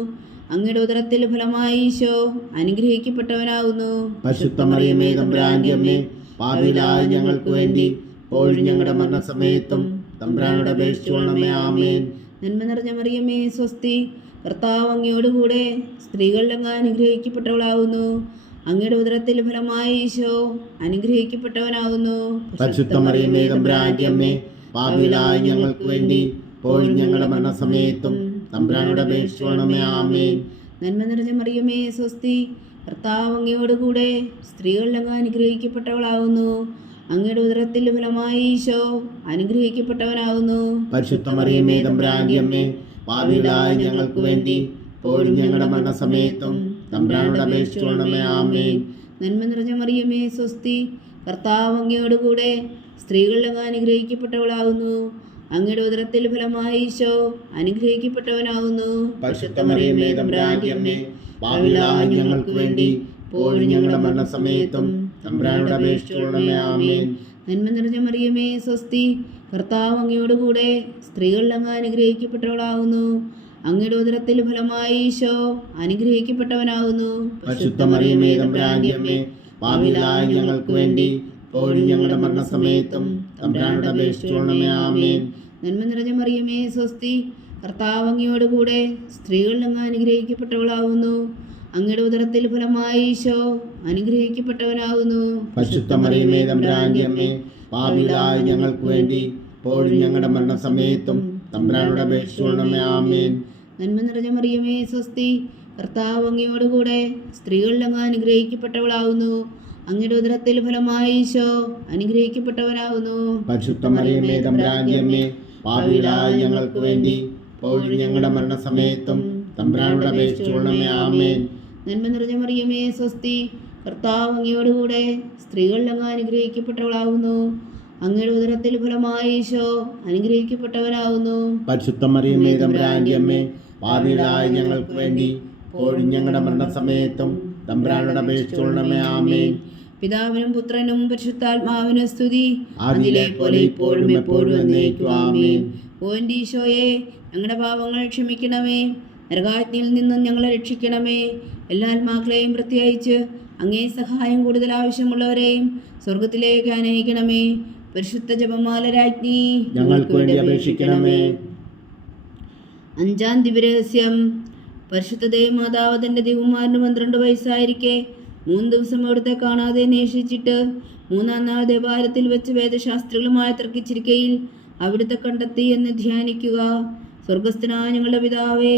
അങ്ങയുടെ ഉദരത്തിൽ ഫലമായി ഈശോ അനുഗ്രഹിക്കപ്പെട്ടവനാവുന്നു. പരിശുദ്ധ മറിയമേ, തമ്പുരാന്റെ അമ്മേ, പാപികളായ ഞങ്ങൾക്ക് വേണ്ടി ഇപ്പോഴും ഞങ്ങളുടെ മരണസമയത്തും തമ്പുരാനോട് അപേക്ഷിച്ചുകൊള്ളണമേ. ആമേൻ. നന്മ നിറഞ്ഞ മറിയമേ, സ്വസ്തി. കർത്താവ് അങ്ങയോടുകൂടെ സ്ത്രീകളിൽ അങ്ങ് അനുഗ്രഹിക്കപ്പെട്ടവളാവുന്നു. അങ്ങയുടെ ഉദരത്തിൽ ഫലമായി ഈശോ അനുഗ്രഹിക്കപ്പെട്ടവനാവുന്നു. പരിശുദ്ധ മറിയമേ, തമ്പുരാന്റെ അമ്മേ, പാപികളായ ഞങ്ങൾക്ക് വേണ്ടി ഇപ്പോഴും ഞങ്ങളുടെ മരണസമയത്തും തമ്പുരാനോട് അപേക്ഷിച്ചുകൊള്ളണമേ. ആമേൻ. നന്മ നിറഞ്ഞ മറിയമേ, സ്വസ്തി. കർത്താവ് അങ്ങയോടുകൂടെ സ്ത്രീകളിൽ അങ്ങ് അനുഗ്രഹിക്കപ്പെട്ടവളാവുന്നു. അങ്ങയുടെ ഉദരത്തിൽ ഫലമായി ഈശോ അനുഗ്രഹിക്കപ്പെട്ടവനാവുന്നു. പരിശുദ്ധ മറിയമേ, തമ്പുരാന്റെ അമ്മേ, പാപികളായ ഞങ്ങൾക്ക് വേണ്ടി ഇപ്പോഴും ഞങ്ങളുടെ മരണസമയത്തും തമ്പുരാനോട് അപേക്ഷിച്ചുകൊള്ളണമേ. ആമേൻ. നന്മ നിറഞ്ഞ മറിയമേ, സ്വസ്തി. കർത്താവ് അങ്ങയോടുകൂടെ സ്ത്രീകളിൽ അങ്ങ് അനുഗ്രഹിക്കപ്പെട്ടവളാവുന്നു. അങ്ങയുടെ ഉദരത്തിൽ ഫലമായി ഈശോ അനുഗ്രഹിക്കപ്പെട്ടവനാവുന്നു. പരിശുദ്ധ മറിയമേ, തമ്പുരാന്റെ അമ്മേ, പാപികളായ ഞങ്ങൾക്ക് വേണ്ടി ഇപ്പോഴും ഞങ്ങളുടെ മരണസമയത്തും തമ്പുരാനോട് അപേക്ഷിച്ചുകൊള്ളണമേ. ആമേൻ. നന്മ നിറഞ്ഞ മറിയമേ, സ്വസ്തി. കർത്താവ് അങ്ങയോടുകൂടെ സ്ത്രീകളിൽ അങ്ങ് അനുഗ്രഹിക്കപ്പെട്ടവളാവുന്നു. അങ്ങയുടെ ഉദരത്തിൽ ഫലമായി ഈശോ അനുഗ്രഹിക്കപ്പെട്ടവനാവുന്നു. പരിശുദ്ധ മറിയമേ, തമ്പുരാന്റെ അമ്മേ, പാപികളായ ഞങ്ങൾക്ക് വേണ്ടി ഇപ്പോഴും ഞങ്ങളുടെ മരണസമയത്തും തമ്പുരാനോട് അപേക്ഷിച്ചുകൊള്ളണമേ. ആമേൻ. നന്മ നിറഞ്ഞ മറിയമേ, സ്വസ്തി. കർത്താവ് അങ്ങയോടുകൂടെ സ്ത്രീകളിൽ അങ്ങ് അനുഗ്രഹിക്കപ്പെട്ടവളാവുന്നു. അങ്ങയുടെ ഉദരത്തിൽ ഫലമായി ഈശോ അനുഗ്രഹിക്കപ്പെട്ടവനാവുന്നു. പരിശുദ്ധ മറിയമേ, തമ്പുരാന്റെ അമ്മേ, പാപികളായ ഞങ്ങൾക്ക് വേണ്ടി ഇപ്പോഴും ഞങ്ങളുടെ മരണസമയത്തും തമ്പുരാനോട് അപേക്ഷിച്ചുകൊള്ളണമേ. ആമേൻ. നന്മ നിറഞ്ഞ മറിയമേ, സ്വസ്തി. കർത്താവ് അങ്ങയോടുകൂടെ സ്ത്രീകളിൽ അങ്ങ് അനുഗ്രഹിക്കപ്പെട്ടവളാവുന്നു. അങ്ങയുടെ ഉദരത്തിൽ ഫലമായി ഈശോ അനുഗ്രഹിക്കപ്പെട്ടവനാവുന്നു. പരിശുദ്ധ മറിയമേ, തമ്പുരാന്റെ അമ്മേ, പാപികളായ ഞങ്ങൾക്ക് വേണ്ടി ഇപ്പോഴും ഞങ്ങളുടെ മരണസമയത്തും തമ്പുരാനോട് അപേക്ഷിച്ചുകൊള്ളണമേ. ആമേൻ. നന്മ നിറഞ്ഞ മറിയമേ, സ്വസ്തി. കർത്താവ് അങ്ങയോടുകൂടെ സ്ത്രീകളിൽ അങ്ങ് അനുഗ്രഹിക്കപ്പെട്ടവളാവുന്നു. അങ്ങയുടെ ഉദരത്തിൽ ഫലമായി ഈശോ അനുഗ്രഹിക്കപ്പെട്ടവനാവുന്നു. പരിശുദ്ധ മറിയമേ, തമ്പുരാന്റെ അമ്മേ, പാപികളായ ഞങ്ങൾക്ക് വേണ്ടി ഇപ്പോഴും ഞങ്ങളുടെ മരണസമയത്തും തമ്പുരാനോട് അപേക്ഷിച്ചുകൊള്ളണമേ. ആമേൻ. പിതാവിനും പുത്രനും പരിശുദ്ധാത്മാവിനും സ്തുതി. അതിലെ പോലെ ഇപ്പോഴും എപ്പോഴും എന്നേക്കും. ആമേൻ. ഓ എൻ്റെ ഈശോയെ, ഞങ്ങളുടെ പാപങ്ങൾ ക്ഷമിക്കണമേ. നരകാഗ്നിയിൽ നിന്നും ഞങ്ങളെ രക്ഷിക്കണമേ. എല്ലാ ആത്മാക്കളെയും പ്രത്യേകിച്ച് അങ്ങേ സഹായം കൂടുതൽ ആവശ്യമുള്ളവരെയും സ്വർഗത്തിലേക്ക് ആനയിക്കണമേ. പരിശുദ്ധ ജപമാല രാജ്ഞി, ഞങ്ങൾക്ക് വേണ്ടി അപേക്ഷിക്കണമേ. 5-ാം ദിവ്യരഹസ്യം. പരിശുദ്ധ ദൈവമാതാവ് തൻ്റെ ദിവ്യകുമാരന് 12 വയസ്സായിരിക്കെ 3 ദിവസം അവിടുത്തെ കാണാതെ അന്വേഷിച്ചിട്ട് 3-ാം നാൾ ദേവാലയത്തിൽ വെച്ച് വേദശാസ്ത്രികളുമായി തർക്കിച്ചിരിക്കയിൽ അവിടുത്തെ കണ്ടെത്തി എന്ന് ധ്യാനിക്കുക. സ്വർഗസ്ഥനായ ഞങ്ങളുടെ പിതാവേ,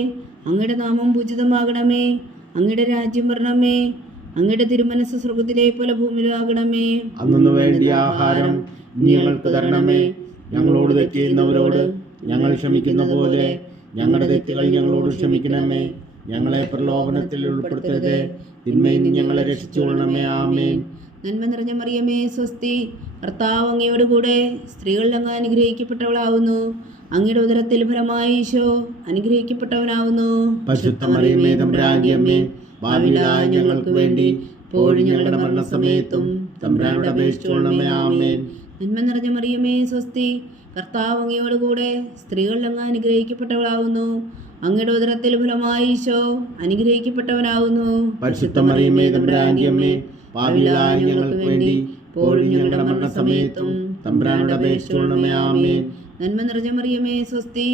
അങ്ങയുടെ നാമം പൂജിതമാകണമേ. അങ്ങയുടെ രാജ്യം വരണമേ. അങ്ങയുടെ തിരുമനസ്സ് സ്വർഗത്തിലെ പോലെ ഭൂമിയിലാകണമേ. അന്നു വേണ്ടിയ ആഹാരം ഞങ്ങൾക്ക് തരണമേ. ഞങ്ങളോട് തെറ്റ് ചെയ്യുന്നവരോട് ഞങ്ങൾ ക്ഷമിക്കുന്ന പോലെ ഞങ്ങളുടെ തെറ്റുകൾ ഞങ്ങളോട് ക്ഷമിക്കണമേ. ഞങ്ങളെ പ്രലോഭനത്തിൽ ഉൾപ്പെടുത്തരുതേ, തിന്മയിൽ നിന്ന് ഞങ്ങളെ രക്ഷിച്ചുകൊള്ളണമേ. ആമേൻ. നന്മ നിറഞ്ഞ മറിയമേ സ്വസ്തി, കർത്താവ് അങ്ങയോട് കൂടെ സ്ത്രീകളിൽ അങ്ങ് അനുഗ്രഹിക്കപ്പെട്ടവളാവുന്നു. അങ്ങയുടെ ഉദരത്തിൽ ഫലമായി ഈശോ അനുഗ്രഹിക്കപ്പെട്ടവനാവുന്നു. പരിശുദ്ധ മറിയമേ തമ്പുരാന്റെ അമ്മേ, ഭാവിയിലായ ഞങ്ങൾക്ക് വേണ്ടി ഇപ്പോഴും ഞങ്ങളുടെ മരണസമയത്തും തമ്പുരാനോട് അപേക്ഷിച്ചുകൊള്ളണമേ. ആമേൻ. നന്മ നിറഞ്ഞ മറിയമേ സ്വസ്തി, കർത്താവ് അങ്ങയോട് കൂടെ സ്ത്രീകളിൽ അങ്ങ് അനുഗ്രഹിക്കപ്പെട്ടവളാവുന്നു. അങ്ങയുടെ ഉദരത്തിൽ ഫലമായി ഈശോ അനുഗ്രഹിക്കപ്പെട്ടവനാവുന്നു. പരിശുദ്ധ മറിയമേ തമ്പുരാന്റെ അമ്മേ, ഭാവിയിലായ ഞങ്ങൾക്ക് വേണ്ടി ഇപ്പോഴും ഞങ്ങളുടെ മരണസമയത്തും തമ്പുരാനോട് അപേക്ഷിച്ചുകൊള്ളണമേ. ആമേൻ. നന്മ നിറഞ്ഞ മറിയമേ സ്വസ്തി,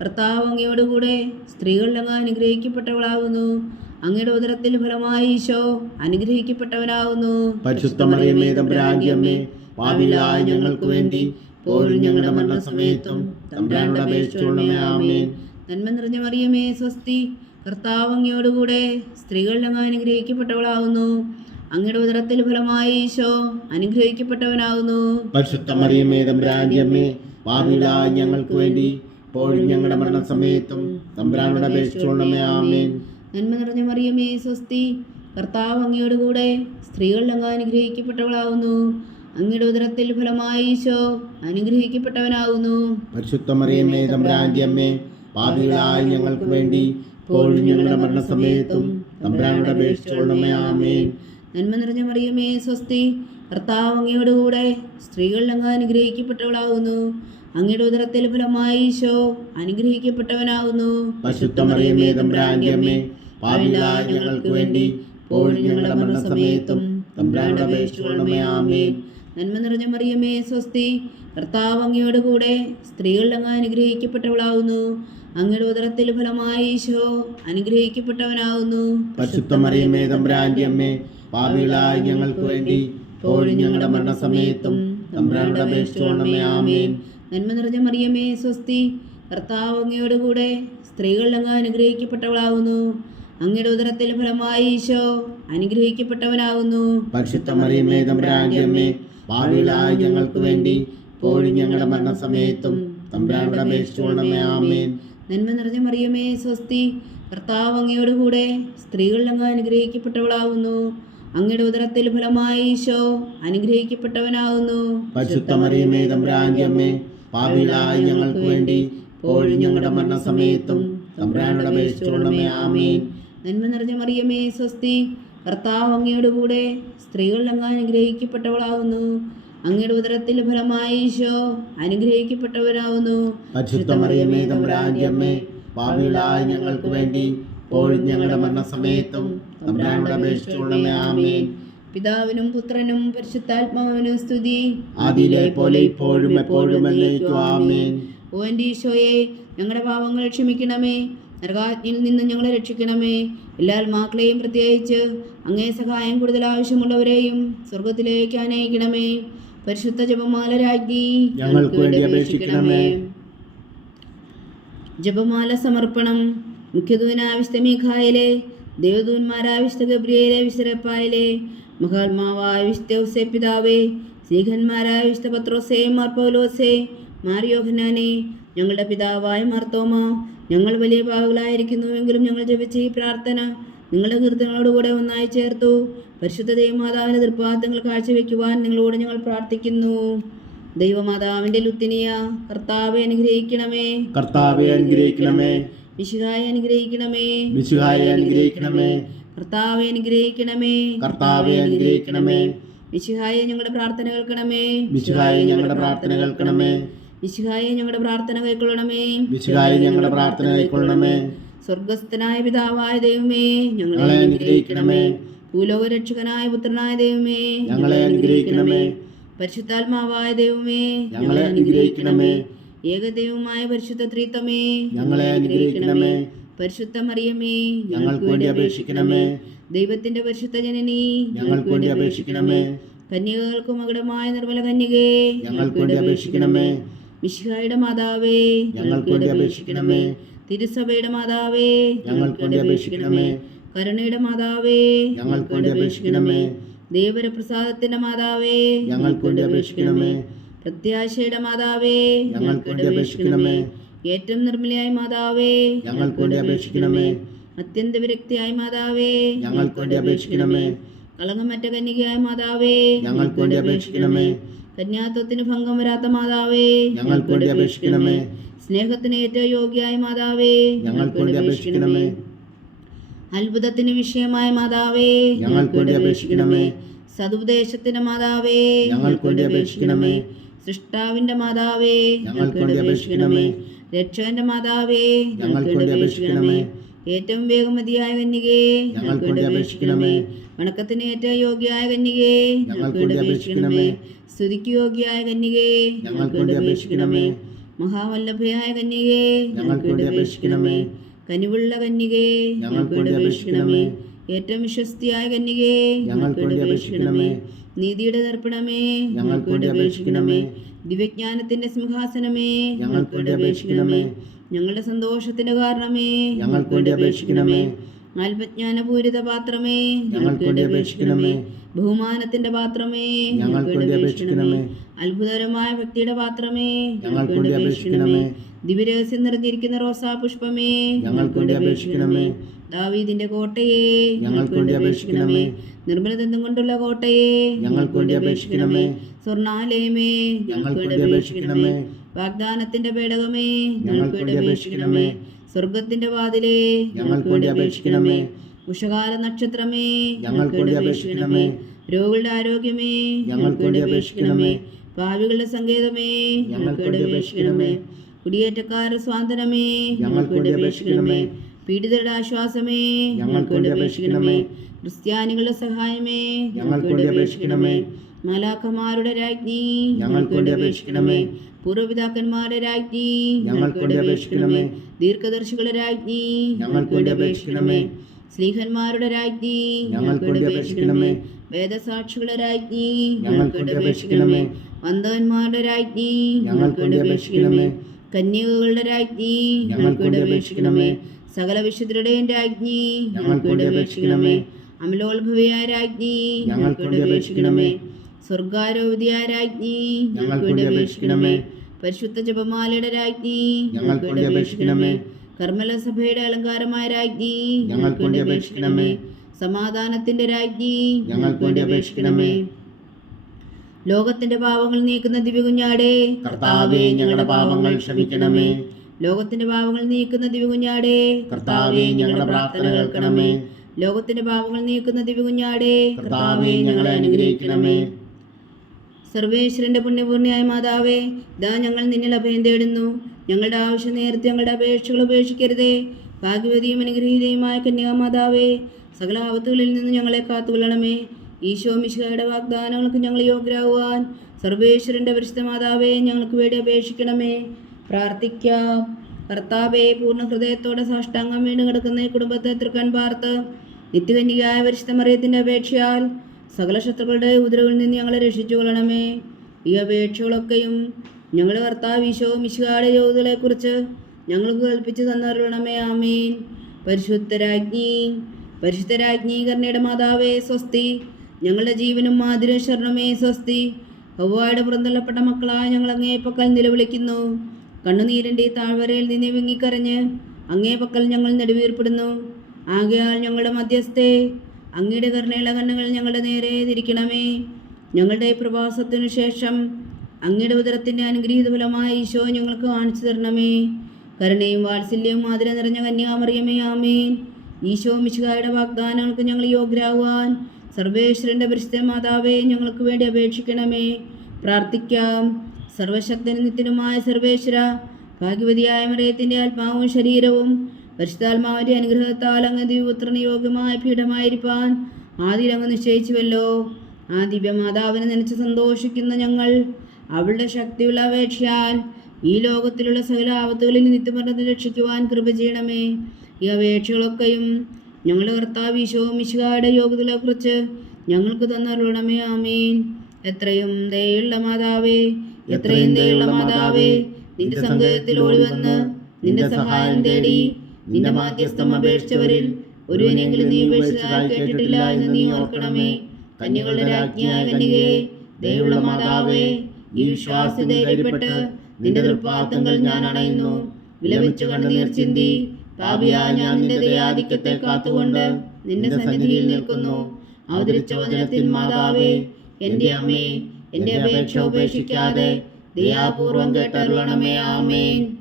കർത്താവ് അങ്ങയോട് കൂടെ സ്ത്രീകളിൽ അങ്ങ് അനുഗ്രഹിക്കപ്പെട്ടവളാവുന്നു. അങ്ങയുടെ ഉദരത്തിൽ ഫലമായി ഈശോ അനുഗ്രഹിക്കപ്പെട്ടവനാവുന്നു. പരിശുദ്ധ മറിയമേ തമ്പുരാന്റെ അമ്മേ, ഭാവിയിലായ ഞങ്ങൾക്ക് വേണ്ടി ഇപ്പോഴും ഞങ്ങളുടെ മരണസമയത്തും തമ്പുരാനോട് അപേക്ഷിച്ചുകൊള്ളണമേ. ആമേൻ. നന്മ നിറഞ്ഞ മറിയമേ സ്വസ്തി, കർത്താവ് അങ്ങയോട് കൂടെ സ്ത്രീകളിൽ അങ്ങ് അനുഗ്രഹിക്കപ്പെട്ടവളാവുന്നു. അങ്ങയുടെ ഉദരത്തിൽ ഫലമായി ഈശോ അനുഗ്രഹിക്കപ്പെട്ടവനാവുന്നു. പരിശുദ്ധ മറിയമേ തമ്പുരാന്റെ അമ്മേ, ഭാവിയിലായ ഞങ്ങൾക്ക് വേണ്ടി ഇപ്പോഴും ഞങ്ങളുടെ മരണസമയത്തും തമ്പുരാനോട് അപേക്ഷിച്ചുകൊള്ളണമേ. ആമേൻ. നന്മ നിറഞ്ഞ മറിയമേ സ്വസ്തി, കർത്താവ് അങ്ങയോട് കൂടെ സ്ത്രീകളിൽ അങ്ങ് അനുഗ്രഹിക്കപ്പെട്ടവളാവുന്നു. അങ്ങയുടെ ഉദരത്തിൽ ഫലമായി ഈശോ അനുഗ്രഹിക്കപ്പെട്ടവനാവുന്നു. പരിശുദ്ധ മറിയമേ തമ്പുരാന്റെ അമ്മേ, ഭാവിയിലായ ഞങ്ങൾക്ക് വേണ്ടി ഇപ്പോഴും ഞങ്ങളുടെ മരണസമയത്തും തമ്പുരാനോട് അപേക്ഷിച്ചുകൊള്ളണമേ. ആമേൻ. നന്മ നിറഞ്ഞ മറിയമേ സ്വസ്തി, കർത്താവ് അങ്ങയോട് കൂടെ സ്ത്രീകളിൽ അങ്ങ് അനുഗ്രഹിക്കപ്പെട്ടവളാവുന്നു. അങ്ങയുടെ ഉദരത്തിൽ ഫലമായി ഈശോ അനുഗ്രഹിക്കപ്പെട്ടവനാവുന്നു. പരിശുദ്ധ മറിയമേ തമ്പുരാന്റെ അമ്മേ, ഭാവിയിലായ ഞങ്ങൾക്ക് വേണ്ടി ഇപ്പോഴും ഞങ്ങളുടെ മരണസമയത്തും തമ്പുരാനോട് അപേക്ഷിച്ചുകൊള്ളണമേ. ആമേൻ. നന്മ നിറഞ്ഞ മറിയമേ സ്വസ്തി, കർത്താവ് അങ്ങയോട് കൂടെ സ്ത്രീകളിൽ അങ്ങ് അനുഗ്രഹിക്കപ്പെട്ടവളാവുന്നു. അങ്ങയുടെ ഉദരത്തിൽ ഫലമായി ഈശോ അനുഗ്രഹിക്കപ്പെട്ടവനാവുന്നു. പരിശുദ്ധ മറിയമേ തമ്പുരാന്റെ അമ്മേ, ഭാവിയിലായ ഞങ്ങൾക്ക് വേണ്ടി ഇപ്പോഴും ഞങ്ങളുടെ മരണസമയത്തും തമ്പുരാനോട് അപേക്ഷിച്ചുകൊള്ളണമേ. ആമേൻ. നന്മ നിറഞ്ഞ മറിയമേ സ്വസ്തി, കർത്താവ് അങ്ങയോട് കൂടെ സ്ത്രീകളിൽ അങ്ങ് അനുഗ്രഹിക്കപ്പെട്ടവളാവുന്നു. അങ്ങയുടെ ഉദരത്തിൽ ഫലമായി ഈശോ അനുഗ്രഹിക്കപ്പെട്ടവനാവുന്നു. പരിശുദ്ധ മറിയമേ തമ്പുരാന്റെ അമ്മേ, ഭാവിയിലായ ഞങ്ങൾക്ക് വേണ്ടി ഇപ്പോഴും ഞങ്ങളുടെ മരണസമയത്തും തമ്പുരാനോട് അപേക്ഷിച്ചുകൊള്ളണമേ. ആമേൻ. നന്മ നിറഞ്ഞ മറിയമേ സ്വസ്തി, കർത്താവ് അങ്ങയോട് കൂടെ സ്ത്രീകളിൽ അങ്ങ് അനുഗ്രഹിക്കപ്പെട്ടവളാവുന്നു. അങ്ങയുടെ ഉദരത്തിൽ ഫലമായി ഈശോ അനുഗ്രഹിക്കപ്പെട്ടവനാവുന്നു. പരിശുദ്ധ മറിയമേ തമ്പുരാന്റെ അമ്മേ, ഭാവിയിലായ ഞങ്ങൾക്ക് വേണ്ടി ഇപ്പോഴും ഞങ്ങളുടെ മരണസമയത്തും തമ്പുരാനോട് അപേക്ഷിച്ചുകൊള്ളണമേ. ആമേൻ. നന്മ നിറഞ്ഞ മറിയമേ സ്വസ്തി, കർത്താവ് അങ്ങയോട് കൂടെ സ്ത്രീകളിൽ അങ്ങ് അനുഗ്രഹിക്കപ്പെട്ടവളാവുന്നു. അങ്ങയുടെ ഉദരത്തിൽ ഫലമായി ഈശോ അനുഗ്രഹിക്കപ്പെട്ടവരാവുന്നു. പരിശുദ്ധ മറിയമേ തമ്പുരാന്റെ അമ്മേ, ഭാവിയിലായ ഞങ്ങൾക്ക് വേണ്ടി ഇപ്പോഴും ഞങ്ങളുടെ മരണസമയത്തും തമ്പുരാനോട് അപേക്ഷിച്ചുകൊള്ളണമേ. ആമേൻ. പിതാവിനും പുത്രനും പരിശുദ്ധാത്മാവിനും സ്തുതി, ആദിയിലെ പോലെ ഇപ്പോഴും എപ്പോഴും എന്നേക്കും. ആമേൻ. ഓ എൻ്റെ ഈശോയെ, ഞങ്ങളുടെ പാപങ്ങൾ ക്ഷമിക്കണമേ, നരകാഗ്നിയിൽ നിന്ന് ഞങ്ങളെ രക്ഷിക്കണമേ. എല്ലാ ആത്മാക്കളെയും പ്രത്യേകിച്ച് അങ്ങേ സഹായം കൂടുതൽ ആവശ്യമുള്ളവരെയും സ്വർഗത്തിലേക്ക് അനയിക്കണമേ. പരിശുദ്ധ ജപമാല രാജ്ഞി ഞങ്ങൾക്ക് വേണ്ടി അപേക്ഷിക്കണമേ. ജപമാല സമർപ്പണം. മുഖ്യദൂതനായ വിശുദ്ധ മീഖായേലേ, ദേവദൂതന്മാരായ വിശുദ്ധ ഗബ്രിയേലേ, വിശുദ്ധ റഫായേലേ, മഹാത്മാവായ വിശുദ്ധ ഔസേ പിതാവേ, സ്ലീഹന്മാരായ വിശുദ്ധ പത്രോസേ, മാർ പൗലോസേ, മാർ യോഹന്നാനേ, ഞങ്ങളുടെ പിതാവായ മാർത്തോമ, ഞങ്ങൾ വലിയ പാവകളായിരിക്കുന്നുവെങ്കിലും ഞങ്ങൾ ജപിച്ച ഈ പ്രാർത്ഥന നിങ്ങളുടെ കീർത്തനങ്ങളോടുകൂടെ ഒന്നായി ചേർത്തു പരിശുദ്ധ ദൈവമാതാവിൻ്റെ തൃപ്പാദങ്ങൾ കാഴ്ചവെക്കുവാൻ നിങ്ങളോട് ഞങ്ങൾ പ്രാർത്ഥിക്കുന്നു. ദൈവമാതാവിൻ്റെ ലുത്തിനിയ, കർത്താവെ അനുഗ്രഹിക്കണമേ. കർത്താവെ അനുഗ്രഹിക്കണമേ. മിശിഹായെ അനുഗ്രഹിക്കണമേ. മിശിഹായെ അനുഗ്രഹിക്കണമേ. കർത്താവെ അനുഗ്രഹിക്കണമേ. കർത്താവെ അനുഗ്രഹിക്കണമേ. മിശിഹായെ ഞങ്ങളുടെ പ്രാർത്ഥന കേൾക്കണമേ. മിശിഹായെ ഞങ്ങളുടെ പ്രാർത്ഥന കേൾക്കണമേ. മിശിഹായെ ഞങ്ങളുടെ പ്രാർത്ഥന കൈക്കൊള്ളണമേ. മിശിഹായെ ഞങ്ങളുടെ പ്രാർത്ഥന കൈക്കൊള്ളണമേ. സ്വർഗസ്ഥനായ പിതാവായ ദൈവമേ, ഞങ്ങളെ അനുഗ്രഹിക്കണമേ. ഭൂലോക രക്ഷകനായ പുത്രനായ ദൈവമേ, ഞങ്ങളെ അനുഗ്രഹിക്കണമേ. പരിശുദ്ധാത്മാവായ ദൈവമേ, ഞങ്ങളെ അനുഗ്രഹിക്കണമേ. ഏകദൈവമായ പരിശുദ്ധ ത്രിത്വമേ, ഞങ്ങളെ അനുഗ്രഹിക്കണമേ. പരിശുദ്ധ മറിയമേ, ഞങ്ങൾക്ക് വേണ്ടി അപേക്ഷിക്കണമേ. ദൈവത്തിന്റെ പരിശുദ്ധ ജനനി, ഞങ്ങൾക്ക് വേണ്ടി അപേക്ഷിക്കണമേ. കന്യകകൾക്ക് മകുടമായ നിർമ്മല കന്യകേ, ഞങ്ങൾക്ക് വേണ്ടി അപേക്ഷിക്കണമേ. മിശിഹായുടെ മാതാവേ, ഞങ്ങൾക്ക് വേണ്ടി അപേക്ഷിക്കണമേ. തിരുസഭയുടെ മാതാവേ, ഞങ്ങൾക്ക് വേണ്ടി അപേക്ഷിക്കണമേ. കരുണയുടെ മാതാവേ, ഞങ്ങൾക്ക് വേണ്ടി അപേക്ഷിക്കണമേ. ദേവരപ്രസാദത്തിന്റെ മാതാവേ, ഞങ്ങൾക്ക് വേണ്ടി അപേക്ഷിക്കണമേ. പ്രത്യാശയുടെ മാതാവേ, ഞങ്ങൾക്ക് വേണ്ടി അപേക്ഷിക്കണമേ. ഏറ്റവും നിർമ്മലയായ മാതാവേ, ഞങ്ങൾക്ക് വേണ്ടി അപേക്ഷിക്കണമേ. അത്യന്ത വിരക്തിയായ മാതാവേ, ഞങ്ങൾക്ക് വേണ്ടി അപേക്ഷിക്കണമേ. കളങ്കമറ്റ കന്യകയായ മാതാവേ, ഞങ്ങൾക്ക് വേണ്ടി അപേക്ഷിക്കണമേ. കന്യാത്വത്തിന് ഭംഗം വരാത്ത മാതാവേ, ഞങ്ങൾക്ക് വേണ്ടി അപേക്ഷിക്കണമേ. സ്നേഹത്തിന് ഏറ്റവും യോഗ്യയായ മാതാവേ, ഞങ്ങൾക്ക് വേണ്ടി അപേക്ഷിക്കണമേ. അത്ഭുതത്തിന് വിഷയമായ മാതാവേ, ഞങ്ങൾക്ക് വേണ്ടി അപേക്ഷിക്കണമേ. സതുപദേശത്തിന്റെ മാതാവേ, ഞങ്ങൾക്ക് വേണ്ടി അപേക്ഷിക്കണമേ. സൃഷ്ടാവിന്റെ മാതാവേ, ഞങ്ങൾക്ക് വേണ്ടി അപേക്ഷിക്കണമേ. രക്ഷകന്റെ മാതാവേ, ഞങ്ങൾക്ക് വേണ്ടി അപേക്ഷിക്കണമേ. ഏറ്റവും വേഗമതിയായ കന്യകേ, ഞങ്ങൾക്ക് വേണ്ടി അപേക്ഷിക്കണമേ. വണക്കത്തിന് ഏറ്റവും യോഗ്യയായ കന്യകേ, ഞങ്ങൾക്ക് വേണ്ടി അപേക്ഷിക്കണമേ. സ്തുതിക്ക് യോഗ്യയായ കന്യകേ, ഞങ്ങൾക്ക് വേണ്ടി അപേക്ഷിക്കണമേ. മഹാവല്ലഭയായ കന്യകേ, ഞങ്ങൾക്ക് വേണ്ടി അപേക്ഷിക്കണമേ. കനിവുള്ള കന്യകേ, ഞങ്ങൾക്ക് വേണ്ടി അപേക്ഷിക്കണമേ. ഏറ്റവും വിശ്വസ്തിയായ കന്യകേ, ഞങ്ങൾക്ക് വേണ്ടി അപേക്ഷിക്കണമേ. നീതിയുടെ ദർപ്പണമേ, ഞങ്ങൾക്ക് വേണ്ടി അപേക്ഷിക്കണമേ. ദിവ്യജ്ഞാനത്തിന്റെ സിംഹാസനമേ, ഞങ്ങൾക്ക് വേണ്ടി അപേക്ഷിക്കണമേ. ഞങ്ങളുടെ സന്തോഷത്തിന്റെ കാരണമേ, ഞങ്ങൾക്ക് വേണ്ടി അപേക്ഷിക്കണമേ. ആത്മജ്ഞാനപൂരിത പാത്രമേ, ഞങ്ങൾക്ക് വേണ്ടി അപേക്ഷിക്കണമേ. ബഹുമാനത്തിന്റെ പാത്രമേ, ഞങ്ങൾക്ക് വേണ്ടി അപേക്ഷിക്കണമേ. അത്ഭുതകരമായ ഭക്തിയുടെ പാത്രമേ, ഞങ്ങൾക്ക് വേണ്ടി അപേക്ഷിക്കണമേ. ദിവ്യരഹസ്യം നിറഞ്ഞിരിക്കുന്ന റോസാ പുഷ്പമേ, ഞങ്ങൾക്ക് വേണ്ടി അപേക്ഷിക്കണമേ. ദാവീദിന്റെ കോട്ടയെ, ഞങ്ങൾക്ക് വേണ്ടി അപേക്ഷിക്കണമേ. നിർമ്മലദന്തം കൊണ്ടുള്ള കോട്ടയെ, ഞങ്ങൾക്ക് വേണ്ടി അപേക്ഷിക്കണമേ. സ്വർണാലയമേ, ഞങ്ങൾക്ക് വേണ്ടി അപേക്ഷിക്കണമേ. വാഗ്ദാനത്തിന്റെ പേടകമേ, ഞങ്ങൾക്ക് വേണ്ടി അപേക്ഷിക്കണമേ. സ്വർഗത്തിന്റെ വാതിലേ, ഞങ്ങൾക്ക് വേണ്ടി അപേക്ഷിക്കണമേ. ഉഷകാല നക്ഷത്രമേ, ഞങ്ങൾക്ക് വേണ്ടി അപേക്ഷിക്കണമേ. രോഗികളുടെ ആരോഗ്യമേ, ഞങ്ങൾക്ക് വേണ്ടി അപേക്ഷിക്കണമേ. പാവികളുടെ സങ്കേതമേ, ഞങ്ങൾക്ക് വേണ്ടി അപേക്ഷിക്കണമേ. കുടിയേറ്റക്കാരുടെ സ്വാതന്ത്ര്യമേ, ഞങ്ങൾക്ക് വേണ്ടി അപേക്ഷിക്കണമേ. പീഡിതരുടെ ആശ്വാസമേ, ഞങ്ങൾക്ക് വേണ്ടി അപേക്ഷിക്കണമേ. ക്രിസ്ത്യാനികളുടെ സഹായമേ, ഞങ്ങൾക്ക് വേണ്ടി അപേക്ഷിക്കണമേ. മാലാഖമാരുടെ രാജ്ഞി, ഞങ്ങൾക്ക് വേണ്ടി അപേക്ഷിക്കണമേ. പൂർവ്വപിതാക്കന്മാരുടെ രാജ്ഞി, ഞങ്ങൾക്ക് വേണ്ടി അപേക്ഷിക്കണമേ. ദീർഘദർശികളുടെ രാജ്ഞി, ഞങ്ങൾക്ക് വേണ്ടി അപേക്ഷിക്കണമേ. സ്ലീഹന്മാരുടെ രാജ്ഞി, ഞങ്ങൾക്ക് വേണ്ടി അപേക്ഷിക്കണമേ. വേദസാക്ഷികളുടെ രാജ്ഞി, ഞങ്ങൾക്ക് വേണ്ടി അപേക്ഷിക്കണമേ. വന്ദവന്മാരുടെ രാജ്ഞി, ഞങ്ങൾക്ക് വേണ്ടി അപേക്ഷിക്കണമേ. കന്യകകളുടെ രാജ്ഞി, ഞങ്ങൾക്ക് വേണ്ടി അപേക്ഷിക്കണമേ. സകല വിശുദ്ധരുടെയും രാജ്ഞി, ഞങ്ങൾക്ക് വേണ്ടി അപേക്ഷിക്കണമേ. അമലോത്ഭവയായ രാജ്ഞി, ഞങ്ങൾക്ക് വേണ്ടി അപേക്ഷിക്കണമേ. സ്വർഗാരോപിതയായ രാജ്ഞി, ഞങ്ങൾക്ക് വേണ്ടി അപേക്ഷിക്കണമേ. പരിശുദ്ധ ജപമാലയുടെ രാജ്ഞി, ഞങ്ങൾക്ക് വേണ്ടി അപേക്ഷിക്കണമേ. കർമ്മല സഭയുടെ അലങ്കാരമായ രാജ്ഞി, ഞങ്ങൾക്ക് വേണ്ടി അപേക്ഷിക്കണമേ. സമാധാനത്തിന്റെ രാജ്ഞി, ഞങ്ങൾക്ക് വേണ്ടി അപേക്ഷിക്കണമേ. ലോകത്തിന്റെ പാപങ്ങൾ നീക്കുന്ന ദിവ്യകുഞ്ഞാടേ, കർത്താവേ, ഞങ്ങളുടെ പാപങ്ങൾ ക്ഷമിക്കണമേ. ലോകത്തിന്റെ പാപങ്ങൾ നീക്കുന്ന ദിവ്യകുഞ്ഞാടേ, കർത്താവേ, ഞങ്ങളുടെ പ്രാർത്ഥന കേൾക്കണമേ. ലോകത്തിന്റെ പാപങ്ങൾ നീക്കുന്ന ദിവ്യകുഞ്ഞാടേ, കർത്താവേ, ഞങ്ങളെ അനുഗ്രഹിക്കണമേ. സർവേശ്വരന്റെ പുണ്യപൂർണ്ണയായ മാതാവേ, ഇതാ ഞങ്ങൾ നിന്നിൽ അഭയം തേടുന്നു. ഞങ്ങളുടെ ആവശ്യം നേരത്തെ ഞങ്ങളുടെ അപേക്ഷകൾ ഉപേക്ഷിക്കരുതേ. ഭാഗ്യവതിയും അനുഗ്രഹീതയുമായ കന്യാമാതാവേ, സകല ആപത്തുകളിൽ നിന്ന് ഞങ്ങളെ കാത്തുകൊള്ളണമേ. ഈശോ മിശിഹായുടെ വാഗ്ദാനങ്ങൾക്ക് ഞങ്ങൾ യോഗ്യരാകുവാൻ സർവേശ്വരന്റെ പരിശുദ്ധ മാതാവേ, ഞങ്ങൾക്ക് വേണ്ടി അപേക്ഷിക്കണമേ. പ്രാർത്ഥിക്കാം. കർത്താവേ, പൂർണ്ണ ഹൃദയത്തോടെ സാഷ്ടാംഗം വീണ് കിടക്കുന്ന ഈ കുടുംബത്തെ തൃക്കൺ പാർത്ത് നിത്യകന്യകയായ പരിശുദ്ധ മറിയത്തിന്റെ അപേക്ഷയാൽ സകല ശത്രുക്കളുടെ ഉപദ്രവങ്ങളിൽ നിന്ന് ഞങ്ങളെ രക്ഷിച്ചു കൊള്ളണമേ. ഈ അപേക്ഷകളൊക്കെയും ഞങ്ങളുടെ കർത്താവ് ഈശോ മിശിഹായുടെ യോഗ്യതകളെക്കുറിച്ച് ഞങ്ങൾക്ക് കൽപ്പിച്ചു തന്നരുളണമേ. ആമീൻ. പരിശുദ്ധരാജ്ഞി കരുണയുടെ മാതാവേ, സ്വസ്തി. ഞങ്ങളുടെ ജീവനും മാധുര്യം ശരണമേ, സ്വസ്തി. ഹവ്വായുടെ പുറന്തള്ളപ്പെട്ട മക്കളായ ഞങ്ങൾ അങ്ങേ പക്കൽ നിലവിളിക്കുന്നു. കണ്ണുനീരിൻ്റെ ഈ താഴ്വരയിൽ നിന്ന് വിങ്ങിക്കരഞ്ഞ് അങ്ങേ പക്കൽ ഞങ്ങൾ നെടുവീർപ്പെടുന്നു. ആകയാൽ ഞങ്ങളുടെ മധ്യസ്ഥേ, അങ്ങയുടെ കരുണയുള്ള കണ്ണുകൾ ഞങ്ങളുടെ നേരെ തിരിക്കണമേ. ഞങ്ങളുടെ പ്രവാസത്തിനു ശേഷം അങ്ങയുടെ ഉദരത്തിൻ്റെ അനുഗ്രഹീത ഫലമായ ഈശോ ഞങ്ങൾക്ക് കാണിച്ചു തരണമേ. കരുണയും വാത്സല്യവും മാതിര നിറഞ്ഞ കന്യാമറിയമേ, ആമേൻ. ഈശോ മിശിഹായുടെ വാഗ്ദാനങ്ങൾക്ക് ഞങ്ങൾ യോഗ്യരാകുവാൻ സർവേശ്വരന്റെ പരിശുദ്ധ മാതാവേ, ഞങ്ങൾക്ക് വേണ്ടി അപേക്ഷിക്കണമേ. പ്രാർത്ഥിക്കാം. സർവശക്തനും നിത്യനുമായ സർവേശ്വര, ഭാഗ്യവതിയായ മറിയത്തിൻ്റെ ആത്മാവും ശരീരവും പരിശുദ്ധാത്മാവിൻ്റെ അനുഗ്രഹത്താൽ അങ്ങ് ദിവ്യപുത്രന് യോഗ്യമായ പീഠമായിരിക്കാൻ ആദ്യം അങ്ങ് നിശ്ചയിച്ചുവല്ലോ. ആ ദിവ്യമാതാവിനെ നനച്ച് സന്തോഷിക്കുന്ന ഞങ്ങൾ അവളുടെ ശക്തിയുള്ള അപേക്ഷയാൽ ഈ ലോകത്തിലുള്ള സകല ആപത്തുകളിൽ നിത്യമരണത്തിൽ രക്ഷിക്കുവാൻ കൃപ ചെയ്യണമേ. ഈ അപേക്ഷകളൊക്കെയും ഞങ്ങളുടെ കർത്താവ് ഈശോ മിശിഹായുടെ യോഗ്യതകളെക്കുറിച്ച് ഞങ്ങൾക്ക് തന്നരുളണമേ. ആമീൻ. എത്രയും ദയുള്ള മാതാവേ, എത്രയും ദയുള്ള മാതാവേ, നിന്റെ സങ്കേതത്തിൽ ഓടിവന്ന് നിന്റെ സഹായം തേടി നിന്റെ മാധ്യസ്ഥം അപേക്ഷിച്ചവരിൽ ഒരുവനെങ്കിലും നീ ഉപേക്ഷിച്ചതായി കേട്ടിട്ടില്ല എന്ന് നീ ഓർക്കണമേ. കന്യകളുടെ രാജ്ഞിയായ കന്യകേ, ദയുള്ള മാതാവേ, ഈ വിശ്വാസധൈര്യപ്പെട്ട് നിന്റെ തൃപ്പാദങ്ങൾ ഞാൻ അണയുന്നു. വിലപിച്ചു കണ്ണുനീർ ചിന്തി പാപിയായ ഞാൻ നിന്റെ ദയാധിക്യത്തെ കാത്തുകൊണ്ട് നിന്റെ സന്നിധിയിൽ നിൽക്കുന്നു. അവതരിച്ച വചനത്തിൻ മാതാവേ, എന്റെ അമ്മേ, എന്റെ അപേക്ഷ ഉപേക്ഷിക്കാതെ ദയാപൂർവം കേട്ടരുളണമേ. ആമേൻ.